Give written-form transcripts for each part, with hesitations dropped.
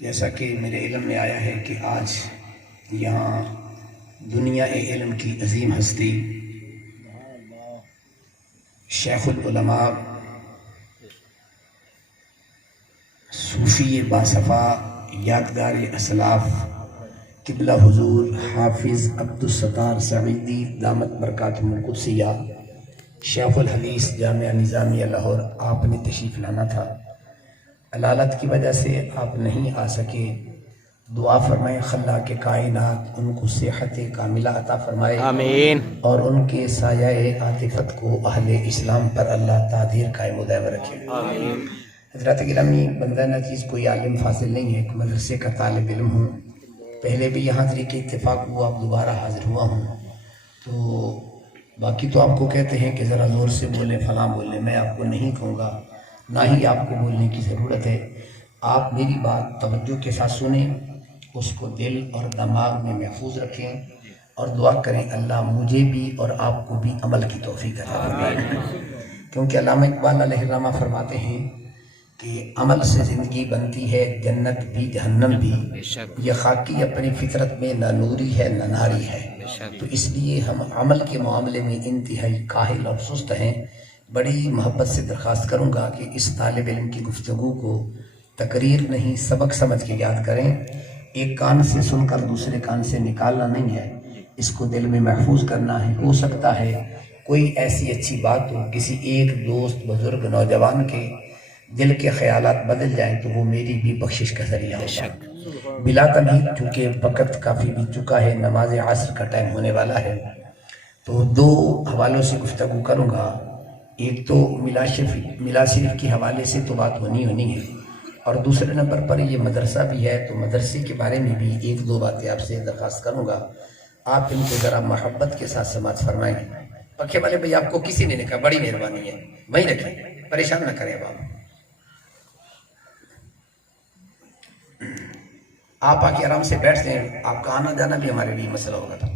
جیسا کہ میرے علم میں آیا ہے کہ آج یہاں دنیا علم کی عظیم ہستی شیخ العلماء صوفی باصفا یادگار اسلاف قبلہ حضور حافظ عبدالستار سعیدی دامت برکاتہ القدسیہ شیخ الحدیث جامعہ نظامیہ لاہور، آپ نے تشریف لانا تھا۔ علالت کی وجہ سے آپ نہیں آ سکے۔ دعا فرمائیں خلاق کائنات ان کو صحت کاملہ عطا فرمائے، آمین۔ اور ان کے سایہ عاطفت کو اہل اسلام پر اللہ تعدیر قائم و دائم رکھے، آمین۔ حضرات گرامی، بندہ نچیز کوئی عالم فاضل نہیں ہے، ایک مدرسے کا طالب علم ہوں۔ پہلے بھی یہاں حاضری کے اتفاق ہوا، اب دوبارہ حاضر ہوا ہوں۔ تو باقی تو آپ کو کہتے ہیں کہ ذرا زور سے بولیں، فلاں بولیں، میں آپ کو نہیں کہوں گا، نہ ہی آپ کو بولنے کی ضرورت ہے۔ آپ میری بات توجہ کے ساتھ سنیں، اس کو دل اور دماغ میں محفوظ رکھیں، اور دعا کریں اللہ مجھے بھی اور آپ کو بھی عمل کی توفیق عطا فرمائے۔ کیونکہ علامہ اقبال علیہ الرحمہ فرماتے ہیں کہ عمل سے زندگی بنتی ہے، جنت بھی جہنم بھی، یہ خاکی اپنی فطرت میں نہ نوری ہے نہ ناری ہے۔ تو اس لیے ہم عمل کے معاملے میں انتہائی کاہل اور سست ہیں۔ بڑی محبت سے درخواست کروں گا کہ اس طالب علم کی گفتگو کو تقریر نہیں سبق سمجھ کے یاد کریں۔ ایک کان سے سن کر دوسرے کان سے نکالنا نہیں ہے، اس کو دل میں محفوظ کرنا ہے۔ ہو سکتا ہے کوئی ایسی اچھی بات ہو، کسی ایک دوست بزرگ نوجوان کے دل کے خیالات بدل جائیں تو وہ میری بھی بخشش کا ذریعہ ہوگا۔ بلا تمہید، چونکہ وقت کافی بیت چکا ہے، نماز عصر کا ٹائم ہونے والا ہے، تو دو حوالوں سے گفتگو کروں گا۔ ایک تو ملا شریف کے حوالے سے تو بات ہونی ہے، اور دوسرے نمبر پر یہ مدرسہ بھی ہے، تو مدرسے کے بارے میں بھی ایک دو باتیں آپ سے درخواست کروں گا۔ آپ ان کو ذرا محبت کے ساتھ سماعت فرمائیں۔ پکھے والے بھائی، آپ کو کسی نے کہا بڑی مہربانی ہے، وہیں رکھیں، پریشان نہ کریں آپ آ کے آرام سے بیٹھ جائیں، آپ کا آنا جانا بھی ہمارے لیے مسئلہ ہوگا تھا۔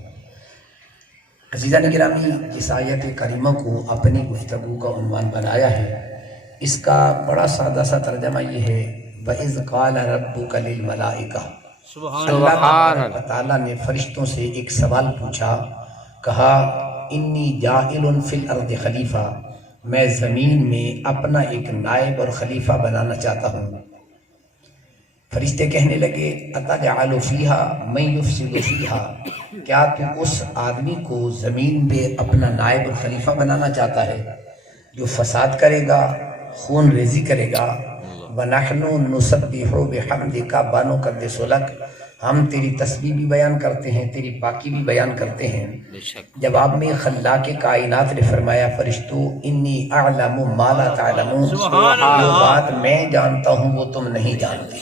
عزیزان گرامی، جس آیت کریمہ کو اپنی گفتگو کا عنوان بنایا ہے، اس کا بڑا سادہ سا ترجمہ یہ ہے، وَإِذْ قَالَ رَبُّكَ لِلْمَلَائِكَةِ۔ اللہ تعالیٰ نے فرشتوں سے ایک سوال پوچھا، کہا انی جاعل فی الارض خلیفہ، میں زمین میں اپنا ایک نائب اور خلیفہ بنانا چاہتا ہوں۔ فرشتے کہنے لگے اتجعل فیہا من یفسد فیہا، کیا تو اس آدمی کو زمین پہ اپنا نائب اور خلیفہ بنانا چاہتا ہے جو فساد کرے گا، خون ریزی کرے گا؟ وَنَحْنُ نُسَبِّحُ بِحَمْدِكَ وَنُقَدِّسُ لَكَ، ہم تیری تسبیح بھی بیان کرتے ہیں، تیری پاکی بھی بیان کرتے ہیں۔ جواب میں خلاق کائنات نے فرمایا، فرشتو انی اعلم ما لا تعلمون، جو بات میں جانتا ہوں وہ تم نہیں جانتے۔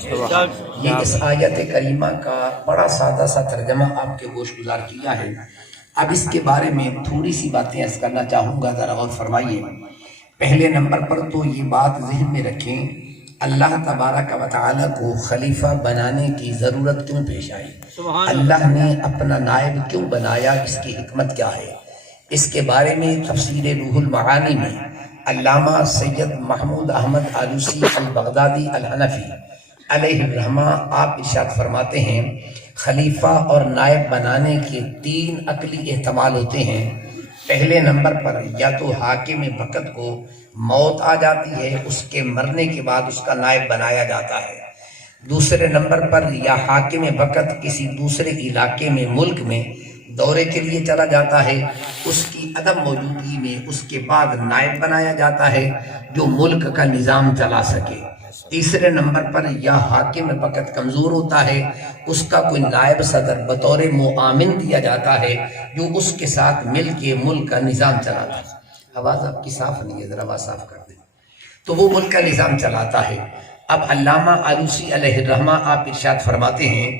یہ اس آیت کریمہ کا بڑا سادہ سا ترجمہ آپ کے گوش گزار کیا ہے۔ اب اس کے بارے میں تھوڑی سی باتیں عرض کرنا چاہوں گا، ذرا غور فرمائیے۔ پہلے نمبر پر تو یہ بات ذہن میں رکھیں، اللہ تبارک و تعالیٰ کو خلیفہ بنانے کی ضرورت کیوں پیش آئی؟ اللہ نے اپنا نائب کیوں بنایا؟ اس کی حکمت کیا ہے؟ اس کے بارے میں تفسیر روح المعانی میں علامہ سید محمود احمد آلوسی البغدادی الحنفی علیہ الرحمہ آپ ارشاد فرماتے ہیں، خلیفہ اور نائب بنانے کے تین عقلی احتمال ہوتے ہیں۔ پہلے نمبر پر یا تو حاکم وقت کو موت آ جاتی ہے، اس کے مرنے کے بعد اس کا نائب بنایا جاتا ہے۔ دوسرے نمبر پر یا حاکم وقت کسی دوسرے علاقے میں، ملک میں دورے کے لیے چلا جاتا ہے، اس کی عدم موجودگی میں اس کے بعد نائب بنایا جاتا ہے جو ملک کا نظام چلا سکے۔ تیسرے نمبر پر یا حاکم وقت کمزور ہوتا ہے، اس کا کوئی نائب صدر بطور معاون دیا جاتا ہے جو اس کے ساتھ مل کے ملک کا نظام چلاتا ہے۔ آواز آپ کی صاف نہیں ہے، ذرا آواز صاف کر دیں۔ تو وہ ملک کا نظام چلاتا ہے۔ اب علامہ آلوسی علیہ الرحمہ آپ ارشاد فرماتے ہیں،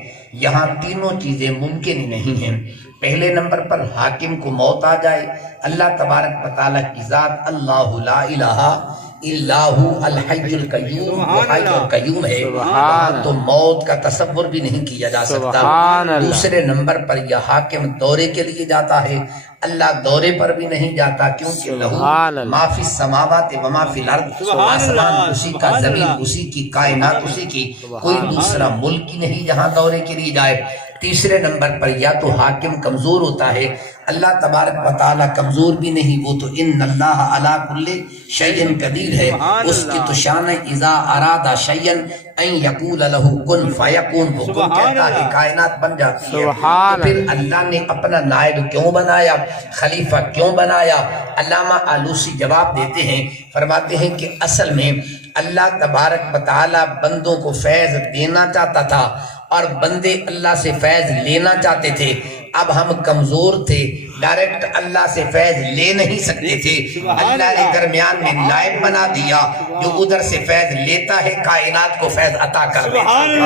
یہاں تینوں چیزیں ممکن نہیں ہیں۔ پہلے نمبر پر حاکم کو موت آ جائے، اللہ تبارک و تعالیٰ کی ذات اللہ لا الہ اللہ الحی القیوم، وہ حی اور قیوم ہے، وہاں تو موت کا تصور بھی نہیں کیا جا سکتا۔ دوسرے نمبر پر یہ حاکم دورے کے لیے جاتا ہے، اللہ دورے پر بھی نہیں جاتا، کیونکہ لہو ما فی السماوات و ما فی الارض، آسمان اسی کا، زمین اسی کی، کائنات اسی کی، کوئی دوسرا ملک ہی نہیں جہاں دورے کے لیے جائے۔ تیسرے نمبر پر یا تو حاکم کمزور ہوتا ہے، اللہ تبارک و تعالی کمزور بھی نہیں، وہ تو ان اللہ علی کل شیء قدیر ہے، اس کی تو شان اذا اراد شیئا ان یقول له کن فیکون، حکم کہتا ہے کائنات بن جاتی ہے۔ تو پھر اللہ نے اپنا نائب کیوں بنایا، خلیفہ کیوں بنایا؟ علامہ آلوسی جواب دیتے ہیں، فرماتے ہیں کہ اصل میں اللہ تبارک و تعالی بندوں کو فیض دینا چاہتا تھا اور بندے اللہ سے فیض لینا چاہتے تھے۔ اب ہم کمزور تھے، ڈائریکٹ اللہ سے فیض لے نہیں سکتے تھے، اللہ نے درمیان میں نائب بنا دیا جو ادھر سے فیض لیتا ہے، کائنات کو فیض عطا کر دیتا ہے۔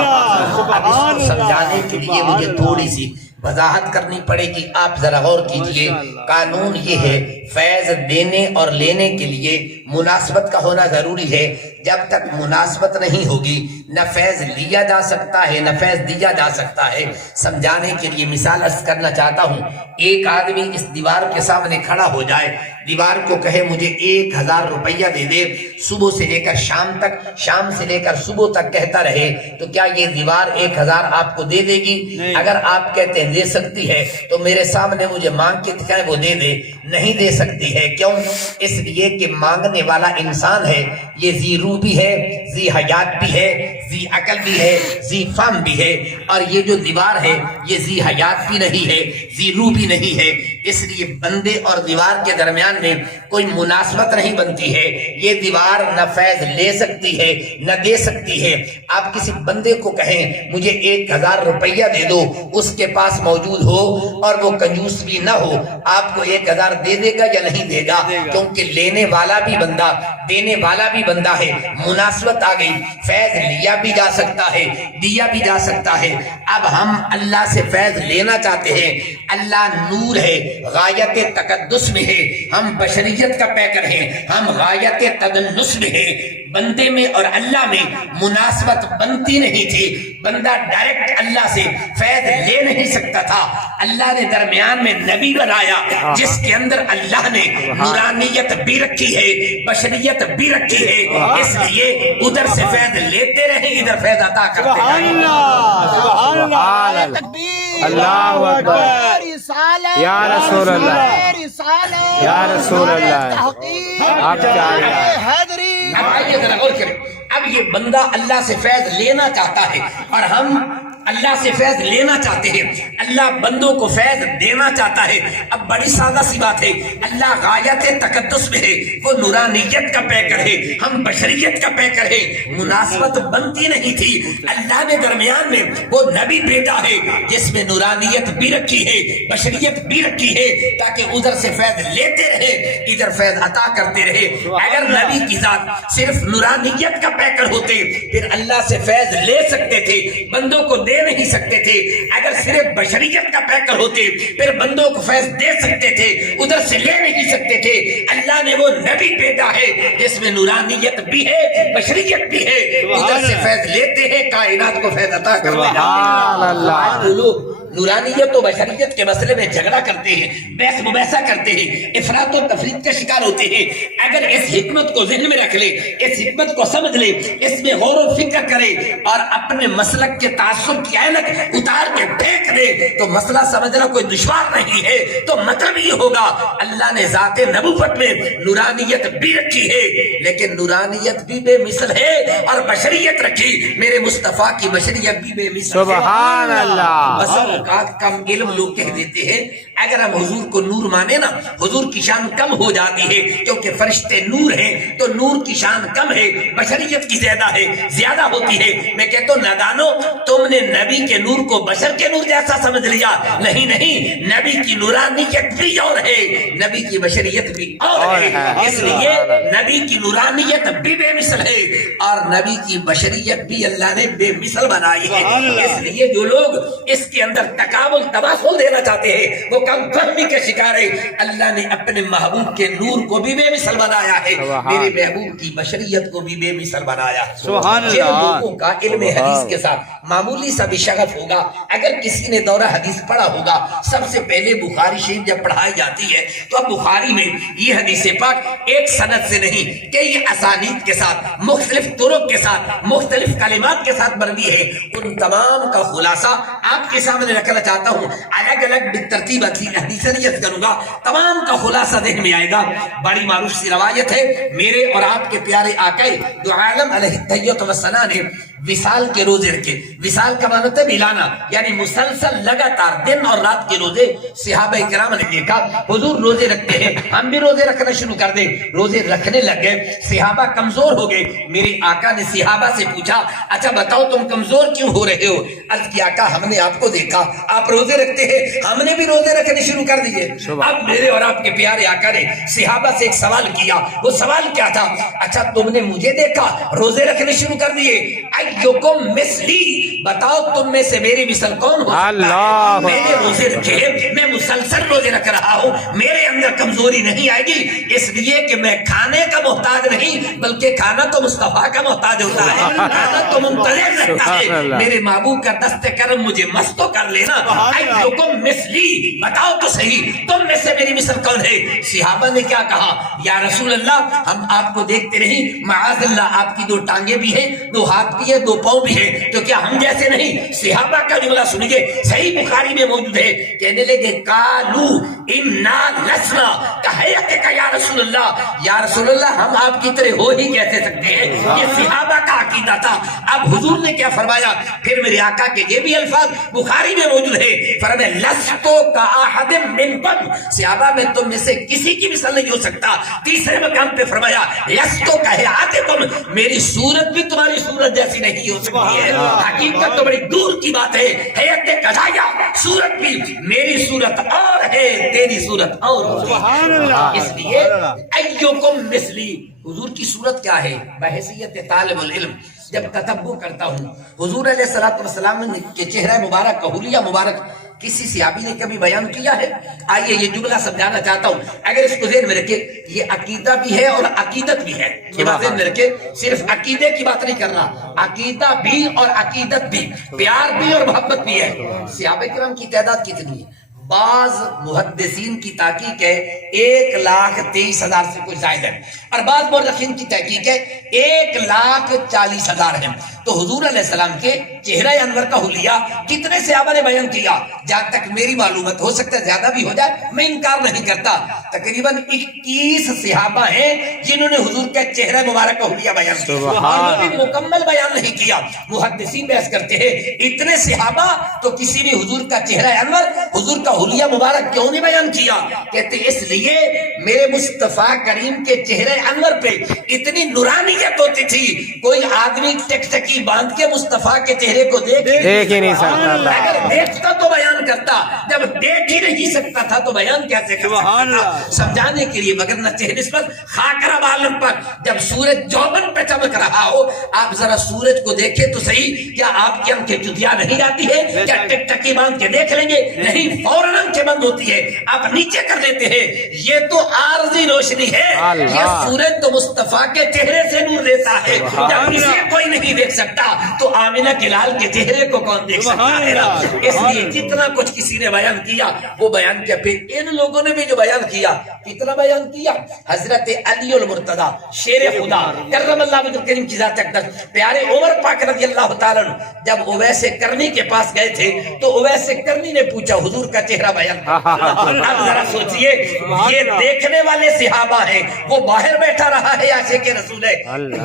اب اس کو سمجھانے کے لیے مجھے تھوڑی سی وضاحت کرنی پڑے گی، آپ ذرا غور کیجئے۔ قانون یہ ہے فیض دینے اور لینے کے لیے مناسبت کا ہونا ضروری ہے، جب تک مناسبت نہیں ہوگی نہ فیض لیا جا سکتا ہے نہ فیض دیا جا سکتا ہے۔ سمجھانے کے لیے مثال عرض کرنا چاہتا ہوں، ایک آدمی اس دیوار کے سامنے کھڑا ہو جائے، دیوار کو کہے مجھے 1000 روپیہ دے دے، صبح سے لے کر شام تک، شام سے لے کر صبح تک کہتا رہے، تو کیا یہ دیوار 1000 آپ کو دے دے گی؟ اگر آپ کہتے ہیں دے سکتی ہے تو میرے سامنے مجھے مانگ کے دکھائے وہ دے دے، نہیں دے سکتی ہے۔ کیوں؟ اس لیے کہ مانگنے والا انسان ہے، یہ ذی روح بھی ہے، ذی حیات بھی ہے، ذی عقل بھی ہے، ذی فہم بھی ہے، اور یہ جو دیوار ہے یہ ذی حیات بھی نہیں ہے، ذی روح بھی نہیں ہے۔ اس لیے بندے اور دیوار کے درمیان میں کوئی مناسبت نہیں بنتی ہے، یہ دیوار نہ فیض لے سکتی ہے نہ دے سکتی ہے۔ آپ کسی بندے کو کہیں مجھے 1000 روپیہ دے دو، اس کے پاس موجود ہو اور وہ کنجوس بھی نہ ہو، آپ کو 1000 دے دے گا یا نہیں دے گا؟ کیونکہ لینے والا بھی بندہ، دینے والا بھی بندہ ہے، مناسبت آ گئی، فیض لیا بھی جا سکتا ہے، دیا بھی جا سکتا ہے۔ اب ہم اللہ سے فیض لینا چاہتے ہیں، اللہ نور ہے، غایت تقدس میں ہے، ہم بشریت کا پیکر ہیں، ہم غایت تدنس میں ہیں۔ بندے میں اور اللہ میں مناسبت بنتی نہیں تھی، بندہ ڈائریکٹ اللہ سے فیض لے نہیں سکتا تھا۔ اللہ نے درمیان میں نبی بنایا جس کے اندر اللہ نے نورانیت بھی رکھی ہے، بشریت بھی رکھی ہے، اس لیے ادھر سے فیض لیتے رہے، ادھر فیض عطا کرتے رہے۔ اللہ اکبر، یا رسول اللہ، یا رسول اللہ، آپ کیا اب آئیے ذرا غور کریں، اب یہ بندہ اللہ سے فیض لینا چاہتا ہے اور ہم اللہ سے فیض لینا چاہتے ہیں، اللہ بندوں کو فیض دینا چاہتا ہے۔ اب بڑی سادہ سی بات ہے، اللہ غایت تقدس میں ہے، وہ نورانیت کا پیکر ہے، ہم بشریت کا پیکر ہے، مناسبت بنتی نہیں تھی۔ اللہ نے درمیان میں وہ نبی بھیجا ہے جس میں نورانیت بھی رکھی ہے، بشریت بھی رکھی ہے، تاکہ ادھر سے فیض لیتے رہے، ادھر فیض عطا کرتے رہے۔ اگر نبی کی ذات صرف نورانیت کا پیکر ہوتے پھر اللہ سے فیض لے سکتے تھے، بندوں کو دے نہیں سکتے تھے۔ اگر صرف بشریت کا پیکر ہوتے پھر بندوں کو فیض دے سکتے تھے، ادھر سے لے نہیں سکتے تھے۔ اللہ نے وہ نبی بھیجا ہے جس میں نورانیت بھی ہے، بشریت بھی ہے، ادھر سے فیض لیتے ہیں، کائنات کو فیض عطا کرتے ہیں۔ لوگ نورانیت و بشریت کے مسئلے میں جھگڑا کرتے ہیں، بحث مباحثہ کرتے ہیں، افراط و تفریط کا شکار ہوتے ہیں۔ اگر اس حکمت کو ذہن میں رکھ لے، اس حکمت کو سمجھ لے، اس میں غور و فکر کرے اور اپنے مسلک کے تعصب کی عینک اتار کے پھینک دے تو مسئلہ سمجھنا کوئی دشوار نہیں ہے۔ تو مطلب یہ ہوگا اللہ نے ذات نبوت میں نورانیت بھی رکھی ہے، لیکن نورانیت بھی بے مثل ہے اور بشریت رکھی، میرے مصطفیٰ کی بشریت بھی بے مثل ہے۔ سبحان اللہ۔ کم علم لوگ کہہ دیتے ہیں اگر ہم حضور کو نور مانے نا، حضور کی شان کم ہو جاتی ہے، کیونکہ فرشتے نور ہیں تو نور کی شان کم ہے، بشریت کی زیادہ ہے، زیادہ ہوتی ہے۔ میں کہتا ہوں نادانو، تم نے نبی کے نور کو بشر کے نور جیسا سمجھ لیا، نہیں نہیں، نبی کی نورانیت بھی اور ہے، نبی کی بشریت بھی اور ہے، اس لیے نبی کی نورانیت بھی بے مثل ہے اور نبی کی بشریت بھی اللہ نے بے مثل بنائی ہے۔ اس لیے جو لوگ اس کے اندر تقابل تباسل دینا چاہتے ہیں وہ کم فہمی کے شکار ہے۔ اللہ نے اپنے محبوب کے نور کو بھی بے مثل بنایا ہے، میرے محبوب کی بشریت کو بھی بے مثل بنایا ہے۔ سبحان جن اللہ۔ لوگوں کا علم حدیث کے ساتھ معمولی سا بھی شغف ہوگا، اگر کسی نے دورہ حدیث پڑھا ہوگا، سب سے پہلے بخاری شریف جب پڑھائی جاتی ہے تو اب بخاری میں یہ حدیث پاک ایک سند سے نہیں، کئی اسانید کے ساتھ، مختلف طرق کے ساتھ، مختلف کلمات کے ساتھ مروی ہے۔ ان تمام کا خلاصہ آپ کے سامنے رکھنا چاہتا ہوں، الگ الگ بالترتیب حدیث نیت کروں گا، تمام کا خلاصہ ذہن میں آئے گا۔ بڑی معروف سی روایت ہے، میرے اور آپ کے پیارے آقا دو عالم علیہ التحیۃ والثناء نے وصال کے روزے رکھے۔ وصال کا معنی ہے ملانا، یعنی مسلسل لگاتار دن اور رات کے روزے۔ صحابہ کرام نے دیکھا حضور روزے رکھتے ہیں، ہم بھی روزے رکھنا شروع کر دیں۔ روزے رکھنے لگ گئے، صحابہ کمزور ہو گئے۔ میرے آقا نے صحابہ سے پوچھا، اچھا بتاؤ تم کمزور کیوں ہو رہے ہو؟ عرض کیا آقا ہم نے آپ کو دیکھا آپ روزے رکھتے ہیں، ہم نے بھی روزے رکھنے شروع کر دیے۔ اب میرے اور آپ کے پیارے آقا نے صحابہ سے ایک سوال کیا، وہ سوال کیا تھا؟ اچھا تم نے مجھے دیکھا روزے رکھنے شروع کر دیے، ایکم مثلی، بتاؤ تم میں سے میری مثل کون ہو سکتا ہے؟ میں نے روزے رکھے، میں مسلسل روزے رکھ رہا ہوں، میرے اندر کمزوری نہیں آئے گی، اس لیے کہ میں کھانے کا محتاج نہیں، بلکہ کھانا تو مصطفیٰ کا محتاج ہوتا ہے، کھانا تو منتظر رہتا ہے۔ میرے محبوب کا دست کرم مجھے مست تو کر لینا، ایکم مثلی، بتاؤ تو صحیح تم میں سے میری مثل کون ہے؟ صحابہ نے کیا کہا؟ یا رسول اللہ ہم آپ کو دیکھتے نہیں، معاذ اللہ آپ کی دو ٹانگیں بھی ہیں، دو ہاتھ بھی ہیں، دو پاؤں بھی ہیں، تو کیا ہم جیسے نہیں؟ صحابہ کا جملہ سنیے، صحیح بخاری میں موجود ہے، کہنے لگے قالو انا لسنا کہیتک یا رسول اللہ، یا رسول اللہ ہم آپ کی طرح ہو ہی کیسے سکتے ہیں؟ یہ صحابہ کا عقیدہ تھا۔ اب حضور نے کیا فرمایا؟ پھر میرے آقا کے یہ بھی الفاظ بخاری میں موجود ہے، فرمایا لستو کاحد منکم، صحابہ میں تم میں سے کسی کی مثل نہیں ہو سکتا۔ تیسرے مقام پہ فرمایا لستو کہیاتکم، میری صورت بھی تمہاری صورت جیسی نہیں ہو سکتی ہے۔ حقیقت تو بڑی دور کی بات ہے، حیات قضایا صورت بھی میری صورت اور ہے، تیری صورت اور ہوگی، اس لیے ایکم مثلی، حضور کی صورت کیا ہے؟ بحیثیت طالب العلم جب تتبع کرتا ہوں حضور علیہ السلام کے چہرہ مبارک کا حلیہ مبارک کسی صحابی نے کبھی بیان کیا ہے؟ آئیے یہ جملہ سمجھانا چاہتا ہوں، اگر اس کو ذہن میں رکھے، یہ عقیدہ بھی ہے اور عقیدت بھی ہے، یہ بات ذہن میں رکھے، صرف عقیدے کی بات نہیں کرنا، عقیدہ بھی اور عقیدت بھی، پیار بھی اور محبت بھی ہے۔ صحابہ کرام کی تعداد کتنی ہے؟ بعض محدثین کی تحقیق ہے 1,23,000 سے کچھ زائد ہے، اور بعض مورخین کی تحقیق ہے 1,40,000 ہے۔ تو حضور علیہ السلام کے چہرہ انور کا حلیہ کتنے صحابہ نے بیان کیا؟ جہاں تک میری معلومات، ہو سکتا ہے زیادہ بھی ہو جائے، میں انکار نہیں کرتا، تقریباً 21 صحابہ ہیں جنہوں نے حضور کے چہرہ مبارک کا حلیہ بیان کیا، اور بھی مکمل بیان نہیں کیا۔ محدثین بحث کرتے ہیں اتنے صحابہ تو کسی نے حضور کا چہرہ انور، حضور کا حلیہ مبارک کیوں نہیں بیان کیا؟ کہتے اس لیے میرے مصطفیٰ کریم کے چہرے انور پہ اتنی نورانیت ہوتی تھی، کوئی آدمی ٹک ٹکی باندھ کے مصطفیٰ کے چہرے کو دیکھ ہی نہیں سکتا، اگر دیکھتا تو بیان کرتا، جب دیکھ ہی نہیں سکتا تھا تو بیان کیسے کر سکتا تھا؟ سمجھانے کے لیے، مگر نہ چہرے پر خاکرہ بالم پر جب سورج جوبن پہ چمک رہا ہو، آپ ذرا سورج کو دیکھیں تو صحیح، کیا آپ کی آنکھیں چدیا نہیں آتی ہے؟ کیا ٹک ٹکی باندھ کے دیکھ لیں گے؟ نہیں، فوراً آنکھیں بند ہوتی ہے، آپ نیچے کر لیتے ہیں۔ یہ تو عارضی روشنی ہے، یہ سورج تو مصطفیٰ کے چہرے سے نور دیتا ہے، جب اسے کوئی نہیں دیکھ سکتا تو آمنہ کے لال کے چہرے کو کون دیکھ سکتا ہے؟ اس لیے جتنا کچھ کسی نے بیان کیا وہ بیان کیا۔ پھر ان لوگوں نے بھی جو بیان کیا، کتنا بیان کیا؟ حضرت علی المرتضیٰ شیر خدا کرم اللہ وجہ کریم کی ذات اقدس، پیارے عمر پاک رضی اللہ تعالیٰ عنہ جب اویس کرنی کے پاس گئے تھے تو اویس کرنی نے پوچھا حضور کا چہرہ بیان۔ اب ذرا سوچئے، یہ دیکھنے والے صحابہ ہیں، وہ باہر بیٹھا رہا ہے عاشق رسول ہے،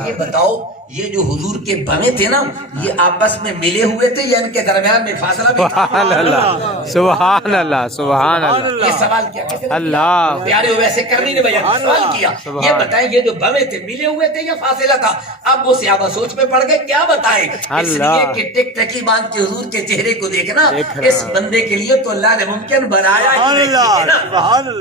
یہ بتاؤ یہ جو حضور کے بمیں تھے نا، یہ آپس میں ملے ہوئے تھے یا ان کے درمیان میں فاصلہ بھی تھا؟ سبحان اللہ، سبحان اللہ، یہ سوال کیا؟ اللہ، پیارے نے ویسے کرنی نے بیان سوال کیا یہ بتائیں یہ جو بمیں تھے ملے ہوئے تھے یا فاصلہ تھا؟ اب وہ صحابہ سوچ میں پڑ گئے کیا بتائیں، اس لیے کہ ٹک ٹکی باندھ کے حضور کے چہرے کو دیکھنا اس بندے کے لیے تو اللہ نے ممکن بنایا ہی نہیں ہے نا،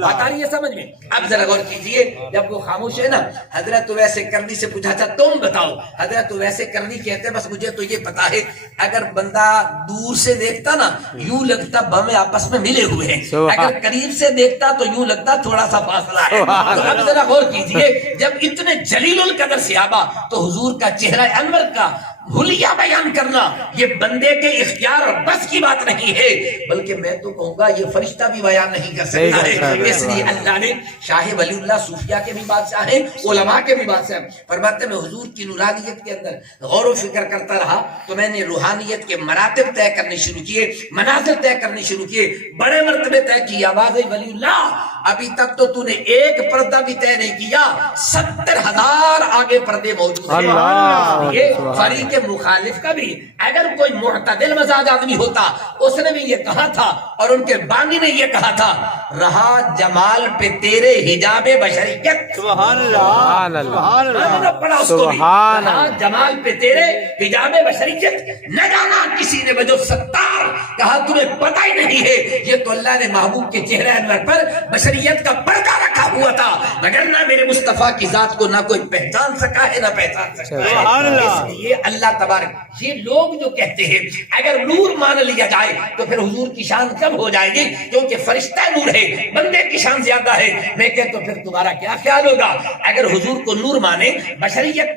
بات آ رہی ہے سمجھ میں؟ اب ذرا غور کیجئے، جب وہ خاموش ہے نا، حضرت ویسے کرنی سے پوچھا تھا تم بتاؤ، حضرت ویسے کرنی کہتے بس مجھے تو یہ پتا ہے اگر بندہ دور سے دیکھتا نا یوں لگتا بمیں آپس میں ملے ہوئے ہیں، اگر قریب سے دیکھتا تو یوں لگتا تھوڑا سا فاصلہ ہے۔ تو اب ذرا غور کیجئے، جب اتنے جلیل القدر صحابہ تو حضور کا چہرہ انور کا حلیہ بیان کرنا یہ بندے کے اختیار اور بس کی بات نہیں ہے، بلکہ میں تو کہوں گا یہ فرشتہ بھی بیان نہیں کر سکتا ہے۔ اس لیے اللہ نے شاہ ولی اللہ صوفیہ کے بھی بادشاہ ہیں، علماء کے بھی بادشاہ ہیں، فرماتے میں حضور کی نورانیت کے اندر غور و فکر کرتا رہا تو میں نے روحانیت کے مراتب طے کرنے شروع کیے، منازل طے کرنے شروع کیے، بڑے مرتبے طے کیے۔ آواز ولی اللہ ابھی تک تو نے ایک پردہ بھی طے نہیں کیا، 70,000 آگے پردے موجود ہیں۔ یہ فریق مخالف کا بھی اگر کوئی معتدل مزاج آدمی ہوتا اس نے بھی یہ کہا تھا اور ان کے بانی نے یہ کہا تھا رہا جمال پہ تیرے حجاب بشریت، سبحان اللہ پڑھا اس کو بھی، رہا جمال پہ تیرے حجاب بشریت، نہ جانا کسی نے وجہ ستار کہا تمہیں پتہ ہی نہیں ہے یہ تو اللہ نے محبوب کے چہرے انور پر بشریت کا پردہ رکھا ہوا تھا، مگر نہ میرے مصطفیٰ کی ذات کو نہ کوئی پہچان سکا ہے نہ پہچان سکتا ہے۔ اس لیے اللہ تبارک یہ لوگ جو کہتے ہیں اگر نور مان لیا جائے تو پھر حضور کی شان کم ہو جائے گی کیونکہ فرشتہ نور ہے بندے کی شان زیادہ ہے، میں کہتا تو پھر تمہارا کیا خیال ہوگا اگر حضور کو نور مانے بشریت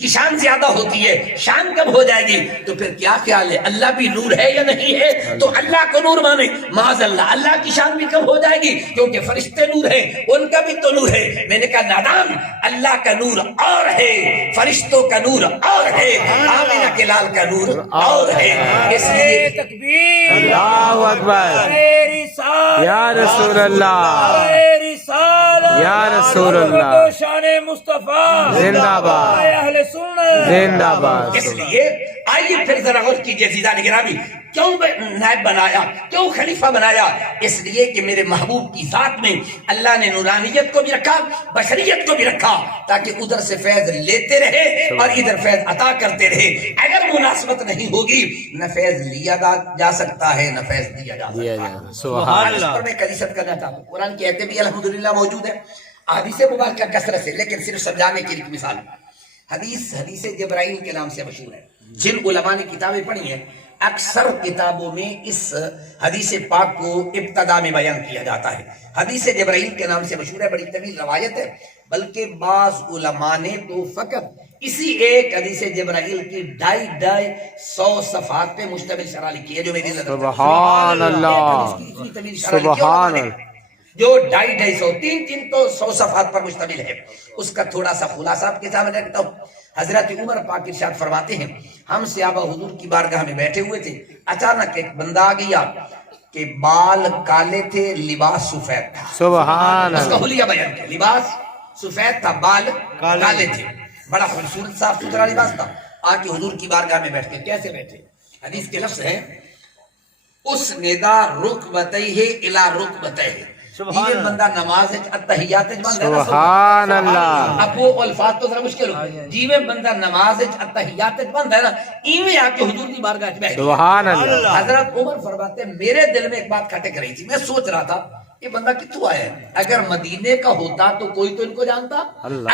کی شان زیادہ ہوتی ہے شان کم ہو جائے گی تو پھر کیا خیال ہے اللہ بھی نور ہے یا نہیں ہے؟ تو اللہ کو نور مانے معاذ اللہ اللہ کی شان بھی کم ہو جائے گی کیونکہ فرشتے نور ہیں ان کا بھی تو نور ہے۔ میں نے کہا نادان اللہ کا نور اور ہے فرشتوں کا نور اور ہے آمینہ کے لال کا نور اور ہے، اس لیے تکبیر اللہ اکبر یا رسول اللہ یا رسول اللہ شان مصطفیٰ زندہ باد اہل سنت زندہ باد۔ اس لیے آئیے پھر ذرا غور کیجئے عزیزان گرامی کیوں نائب بنایا کیوں خلیفہ بنایا؟ اس لیے کہ میرے محبوب کی ذات میں اللہ نے نورانیت کو بھی رکھا بشریت کو بھی رکھا تاکہ ادھر سے فیض لیتے رہے اور ادھر فیض عطا کرتے رہے۔ اگر مناسبت نہیں ہوگی نہ فیض لیا جا سکتا ہے نہ فیض دیا جا سکتا ہے۔ سبحان اللہ۔ میں کلیست کرنا چاہتا ہوں قرآن کی آیتیں بھی الحمدللہ موجود ہیں احادیث مبارکہ کثرت سے، لیکن صرف سمجھانے کے لیے مثال حدیث جبرائیل کے نام سے مشہور ہے۔ جن علماء نے کتابیں پڑھی ہیں اکثر کتابوں میں اس حدیث پاک کو ابتدا میں بیان کیا جاتا ہے۔ حدیث جبرائیل کے نام سے مشہور ہے، بڑی طویل روایت ہے، بلکہ بعض علماء نے تو فقط اسی ایک حدیث جبرائیل کی 250 صفحات پہ مشتمل شرح لکھی ہے جو میری نظر سبحان اللہ سبحان اللہ، جو 250 3 تو 100 صفحات پر مشتمل ہے۔ اس کا تھوڑا سا خلاصہ آپ کے سامنے رکھتا ہوں۔ حضرت عمر پاک ارشاد فرماتے ہیں ہم صحابہ حضور کی بارگاہ میں بیٹھے ہوئے تھے، اچانک ایک بندہ آ گیا کہ بال کالے تھے لباس سفید تھا، سبحان اس کا اللہ حلیہ بیان کیا، لباس سفید تھا بال کالے تھے، بڑا خوبصورت صاف ستھرا لباس تھا۔ آ کے حضور کی بارگاہ میں بیٹھ کے کیسے بیٹھے؟ حدیث کے لفظ ہیں اس ندا رکبتیہ الی رکبتیہ، یہ بندہ نماز اتحیات سبحان اللہ، اب وہ الفاظ تو ذرا مشکل ہو جیویں بندہ نماز اتحیات بند ہے نا ایویں آ کے حضور کی بارگاہ میں سبحان اللہ۔ حضرت عمر فرماتے میرے دل میں ایک بات کھٹک رہی تھی، میں سوچ رہا تھا یہ بندہ کتوں آیا ہے؟ اگر مدینے کا ہوتا تو کوئی تو ان کو جانتا،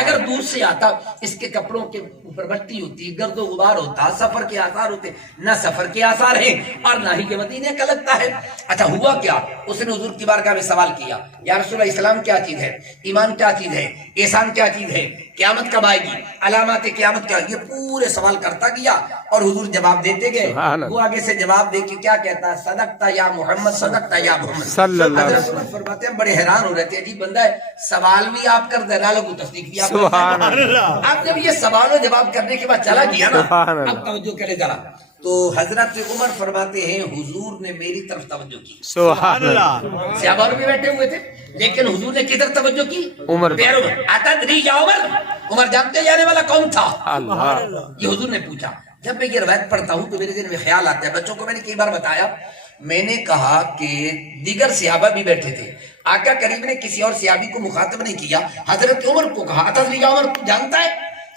اگر دور سے آتا اس کے کپڑوں کے اوپر مٹی ہوتی گرد و غبار ہوتا سفر کے آثار ہوتے، نہ سفر کے آثار ہیں اور نہ ہی کہ مدینے کا لگتا ہے۔ اچھا ہوا کیا؟ اس نے حضور کی بارگاہ میں سوال کیا یا رسول اللہ اسلام کیا چیز ہے، ایمان کیا چیز ہے، احسان کیا چیز ہے، قیامت کب آئے گی، علامات قیامت کیا؟ یہ پورے سوال کرتا گیا اور حضور جواب دیتے گئے۔ وہ آگے سے جواب دے کے کیا کہتا ہے؟ صدقتا یا محمد صدقتا یا محمد صلی اللہ علیہ وسلم۔ حضرت فرماتے ہیں بڑے حیران ہو رہے تھے عجیب بندہ ہے، سوال بھی آپ کر دے لالوں کو تصدیق بھی آپ سبحان اللہ۔ آپ جب یہ سوال و جواب کرنے کے بعد چلا گیا نا سبحان اللہ۔ اب توجہ کرے ذرا تو حضرت عمر فرماتے ہیں حضور نے میری طرف توجہ کی، سبحان اللہ، صحابہ بھی بیٹھے ہوئے تھے لیکن حضور نے کدھر توجہ کی؟ عمر پیروں میں۔ اتدری یا عمر، عمر جانتے جانے والا کون تھا؟ اللہ، یہ حضور نے پوچھا۔ جب میں یہ روایت پڑھتا ہوں تو میرے ذہن میں خیال آتا ہے، بچوں کو میں نے کئی بار بتایا، میں نے کہا کہ دیگر صحابہ بھی بیٹھے تھے آقا کریم نے کسی اور صحابی کو مخاطب نہیں کیا، حضرت عمر کو کہا اتدری یا عمر، تو جانتا ہے؟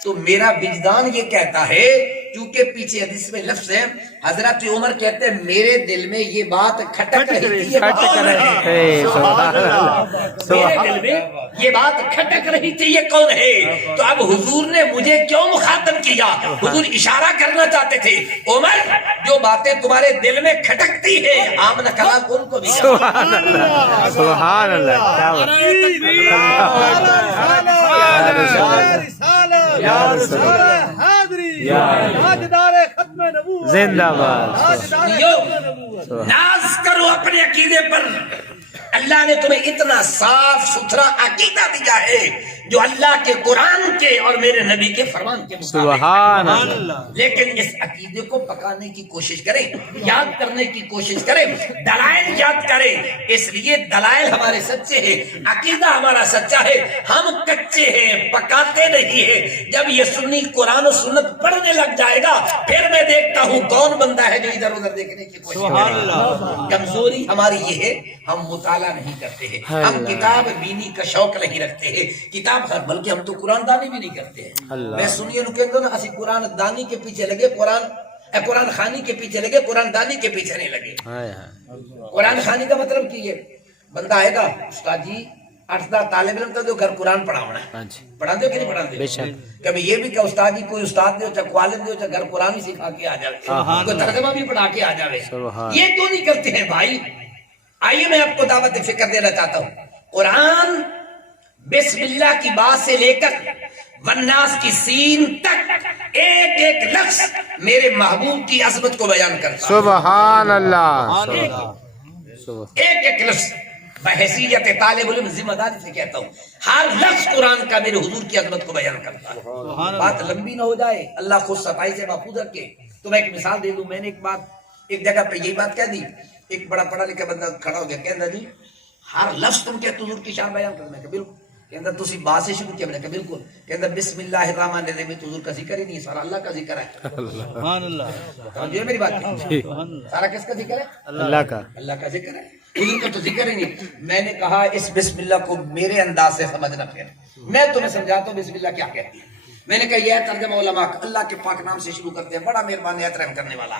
تو میرا وجدان یہ کہتا ہے، کیونکہ پیچھے حدیث میں لفظ ہے، حضرت عمر کہتے ہیں میرے دل میں یہ بات کھٹک رہی تھی، میرے دل میں یہ بات کھٹک رہی تھی، یہ کون ہے؟ تو اب حضور نے مجھے کیوں مخاطب کیا؟ حضور اشارہ کرنا چاہتے تھے، عمر جو باتیں تمہارے دل میں کھٹکتی ہیں آمنہ کلام ان کو بھی سبحان اللہ، سبحان اللہ، کیا بات زندہ باد، ناز کرو اپنے عقیدے پر، اللہ نے تمہیں اتنا صاف ستھرا عقیدہ دیا ہے جو اللہ کے قرآن کے اور میرے نبی کے فرمان کے مطابق، سبحان اللہ، لیکن اس عقیدے کو پکانے کی کوشش کریں، یاد کرنے کی کوشش کریں، دلائل یاد کریں، اس لیے دلائل ہمارے سچے ہیں، عقیدہ ہمارا سچا ہے، ہم کچے ہیں، پکاتے نہیں ہیں۔ جب یہ سنی قرآن و سنت پڑھنے لگ جائے گا پھر میں دیکھتا ہوں کون بندہ ہے جو ادھر ادھر دیکھنے کی کوشش کرے۔ کمزوری ہماری یہ ہے، ہم مطالعہ نہیں کرتے ہیں، ہم کتاب بینی کا شوق نہیں رکھتے ہیں، کتاب بلکہ ہم تو قرآن دانی بھی نہیں کرتے ہیں۔ میں سنیے نو کہندو نا اسی قرآن دانی کے پیچھے لگے، قرآن خانی کے پیچھے لگے، قرآن دانی کے پیچھے نہیں لگے۔ قرآن خانی کا مطلب کی ہے، بندہ آئے گا استاد جی 8-10 طالب علم تو گھر قرآن پڑھاونا ہے، پڑھا دو کہ نہیں پڑھا دو؟ کبھی یہ بھی کہ استاد جی کوئی استاد دیو چاہے عالم دیو چاہے گھر قرآن ہی سکھا کے آ جائے، کوئی ترجمہ بھی پڑھا کے آ جائے، یہ کیوں نہیں کرتے ہیں بھائی؟ آئیے میں آپ کو دعوت فکر دینا چاہتا ہوں، قرآن بسم اللہ کی بات سے لے کر والناس کی سین تک ایک ایک لفظ میرے محبوب کی عظمت کو بیان کرتا ہے۔ سبحان اللہ، ایک ایک لفظ بحیثیت طالب علم ذمہ داری سے کہتا ہوں، ہر لفظ قرآن کا میرے حضور کی عظمت کو بیان کرتا ہے۔ بات لمبی نہ ہو جائے، اللہ خود صفائی سے محفوظ رکھے، تو میں ایک مثال دے دوں۔ میں نے ایک جگہ پہ یہی بات کہہ دی، ایک بڑا پڑھا لکھا بندہ کھڑا ہو گیا، کہنا جی ہر لفظ تم کہتے حضور کی شان بیان کرنا ہے، بالکل۔ کہنا تسی بات سے شروع کیا، میں نے کہا بالکل۔ کہنا بسم اللہ الرحمن الرحیم تو حضور کا ذکر ہی نہیں، سارا اللہ کا ذکر ہے۔ سبحان اللہ، سمجھے میری بات؟ سارا کس کا ذکر ہے؟ اللہ کا، اللہ کا ذکر ہے، حضور کا تو ذکر ہی نہیں۔ میں نے کہا اس بسم اللہ کو میرے انداز سے سمجھنا، پھر میں تمہیں سمجھاتا ہوں بسم اللہ کیا کہتی ہے۔ میں نے کہا یہ ترجمہ علماء کا، اللہ کے پاک نام سے شروع کرتے ہیں، بڑا مہربان نہایت رحم کرنے والا۔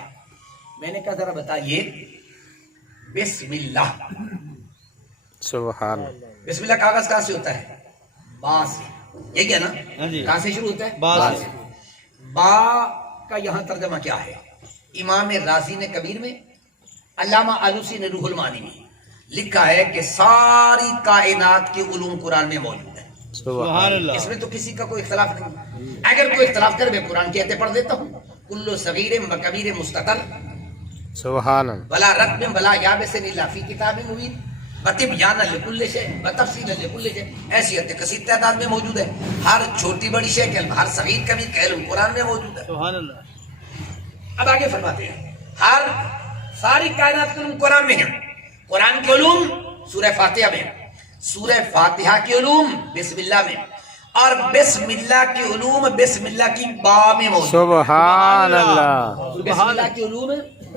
میں نے کہا ذرا بتائیے بسم اللہ، سبحان، بسم اللہ کاغذ کہاں سے ہوتا ہے؟ با سے، یہ کیا نا؟ کہاں سے شروع ہوتا ہے؟ با سے۔ با کا یہاں ترجمہ کیا ہے؟ امام رازی نے کبیر میں، علامہ آلوسی نے روح المعانی میں لکھا ہے کہ ساری کائنات کے علوم قرآن میں موجود ہیں۔ سبحان اللہ، اس میں تو کسی کا کوئی اختلاف نہیں، اگر کوئی اختلاف کرے میں قرآن کہتے پڑھ دیتا ہوں، کل صغیر و کبیر مستطر سبحان اللہ، ولا رتب ولا یابس الا فی کتاب مبین بتبیان لکل شیء بتفصیل لکل شیء، حیثیت کثیر تعداد میں موجود ہے، ہر چھوٹی بڑی شے کے علم، ہر صغیر کبیر کا علم قرآن میں موجود ہے۔ سبحان اللہ۔ اب آگے فرماتے ہیں ہر ساری کائنات کے علوم قرآن میں ہیں، قرآن کے علوم سورہ فاتحہ میں، سورہ فاتحہ کے علوم بسم اللہ میں، اور بسم اللہ کے علوم بسم اللہ کی با میں موجود۔ سبحان اللہ، بسم اللہ کے علوم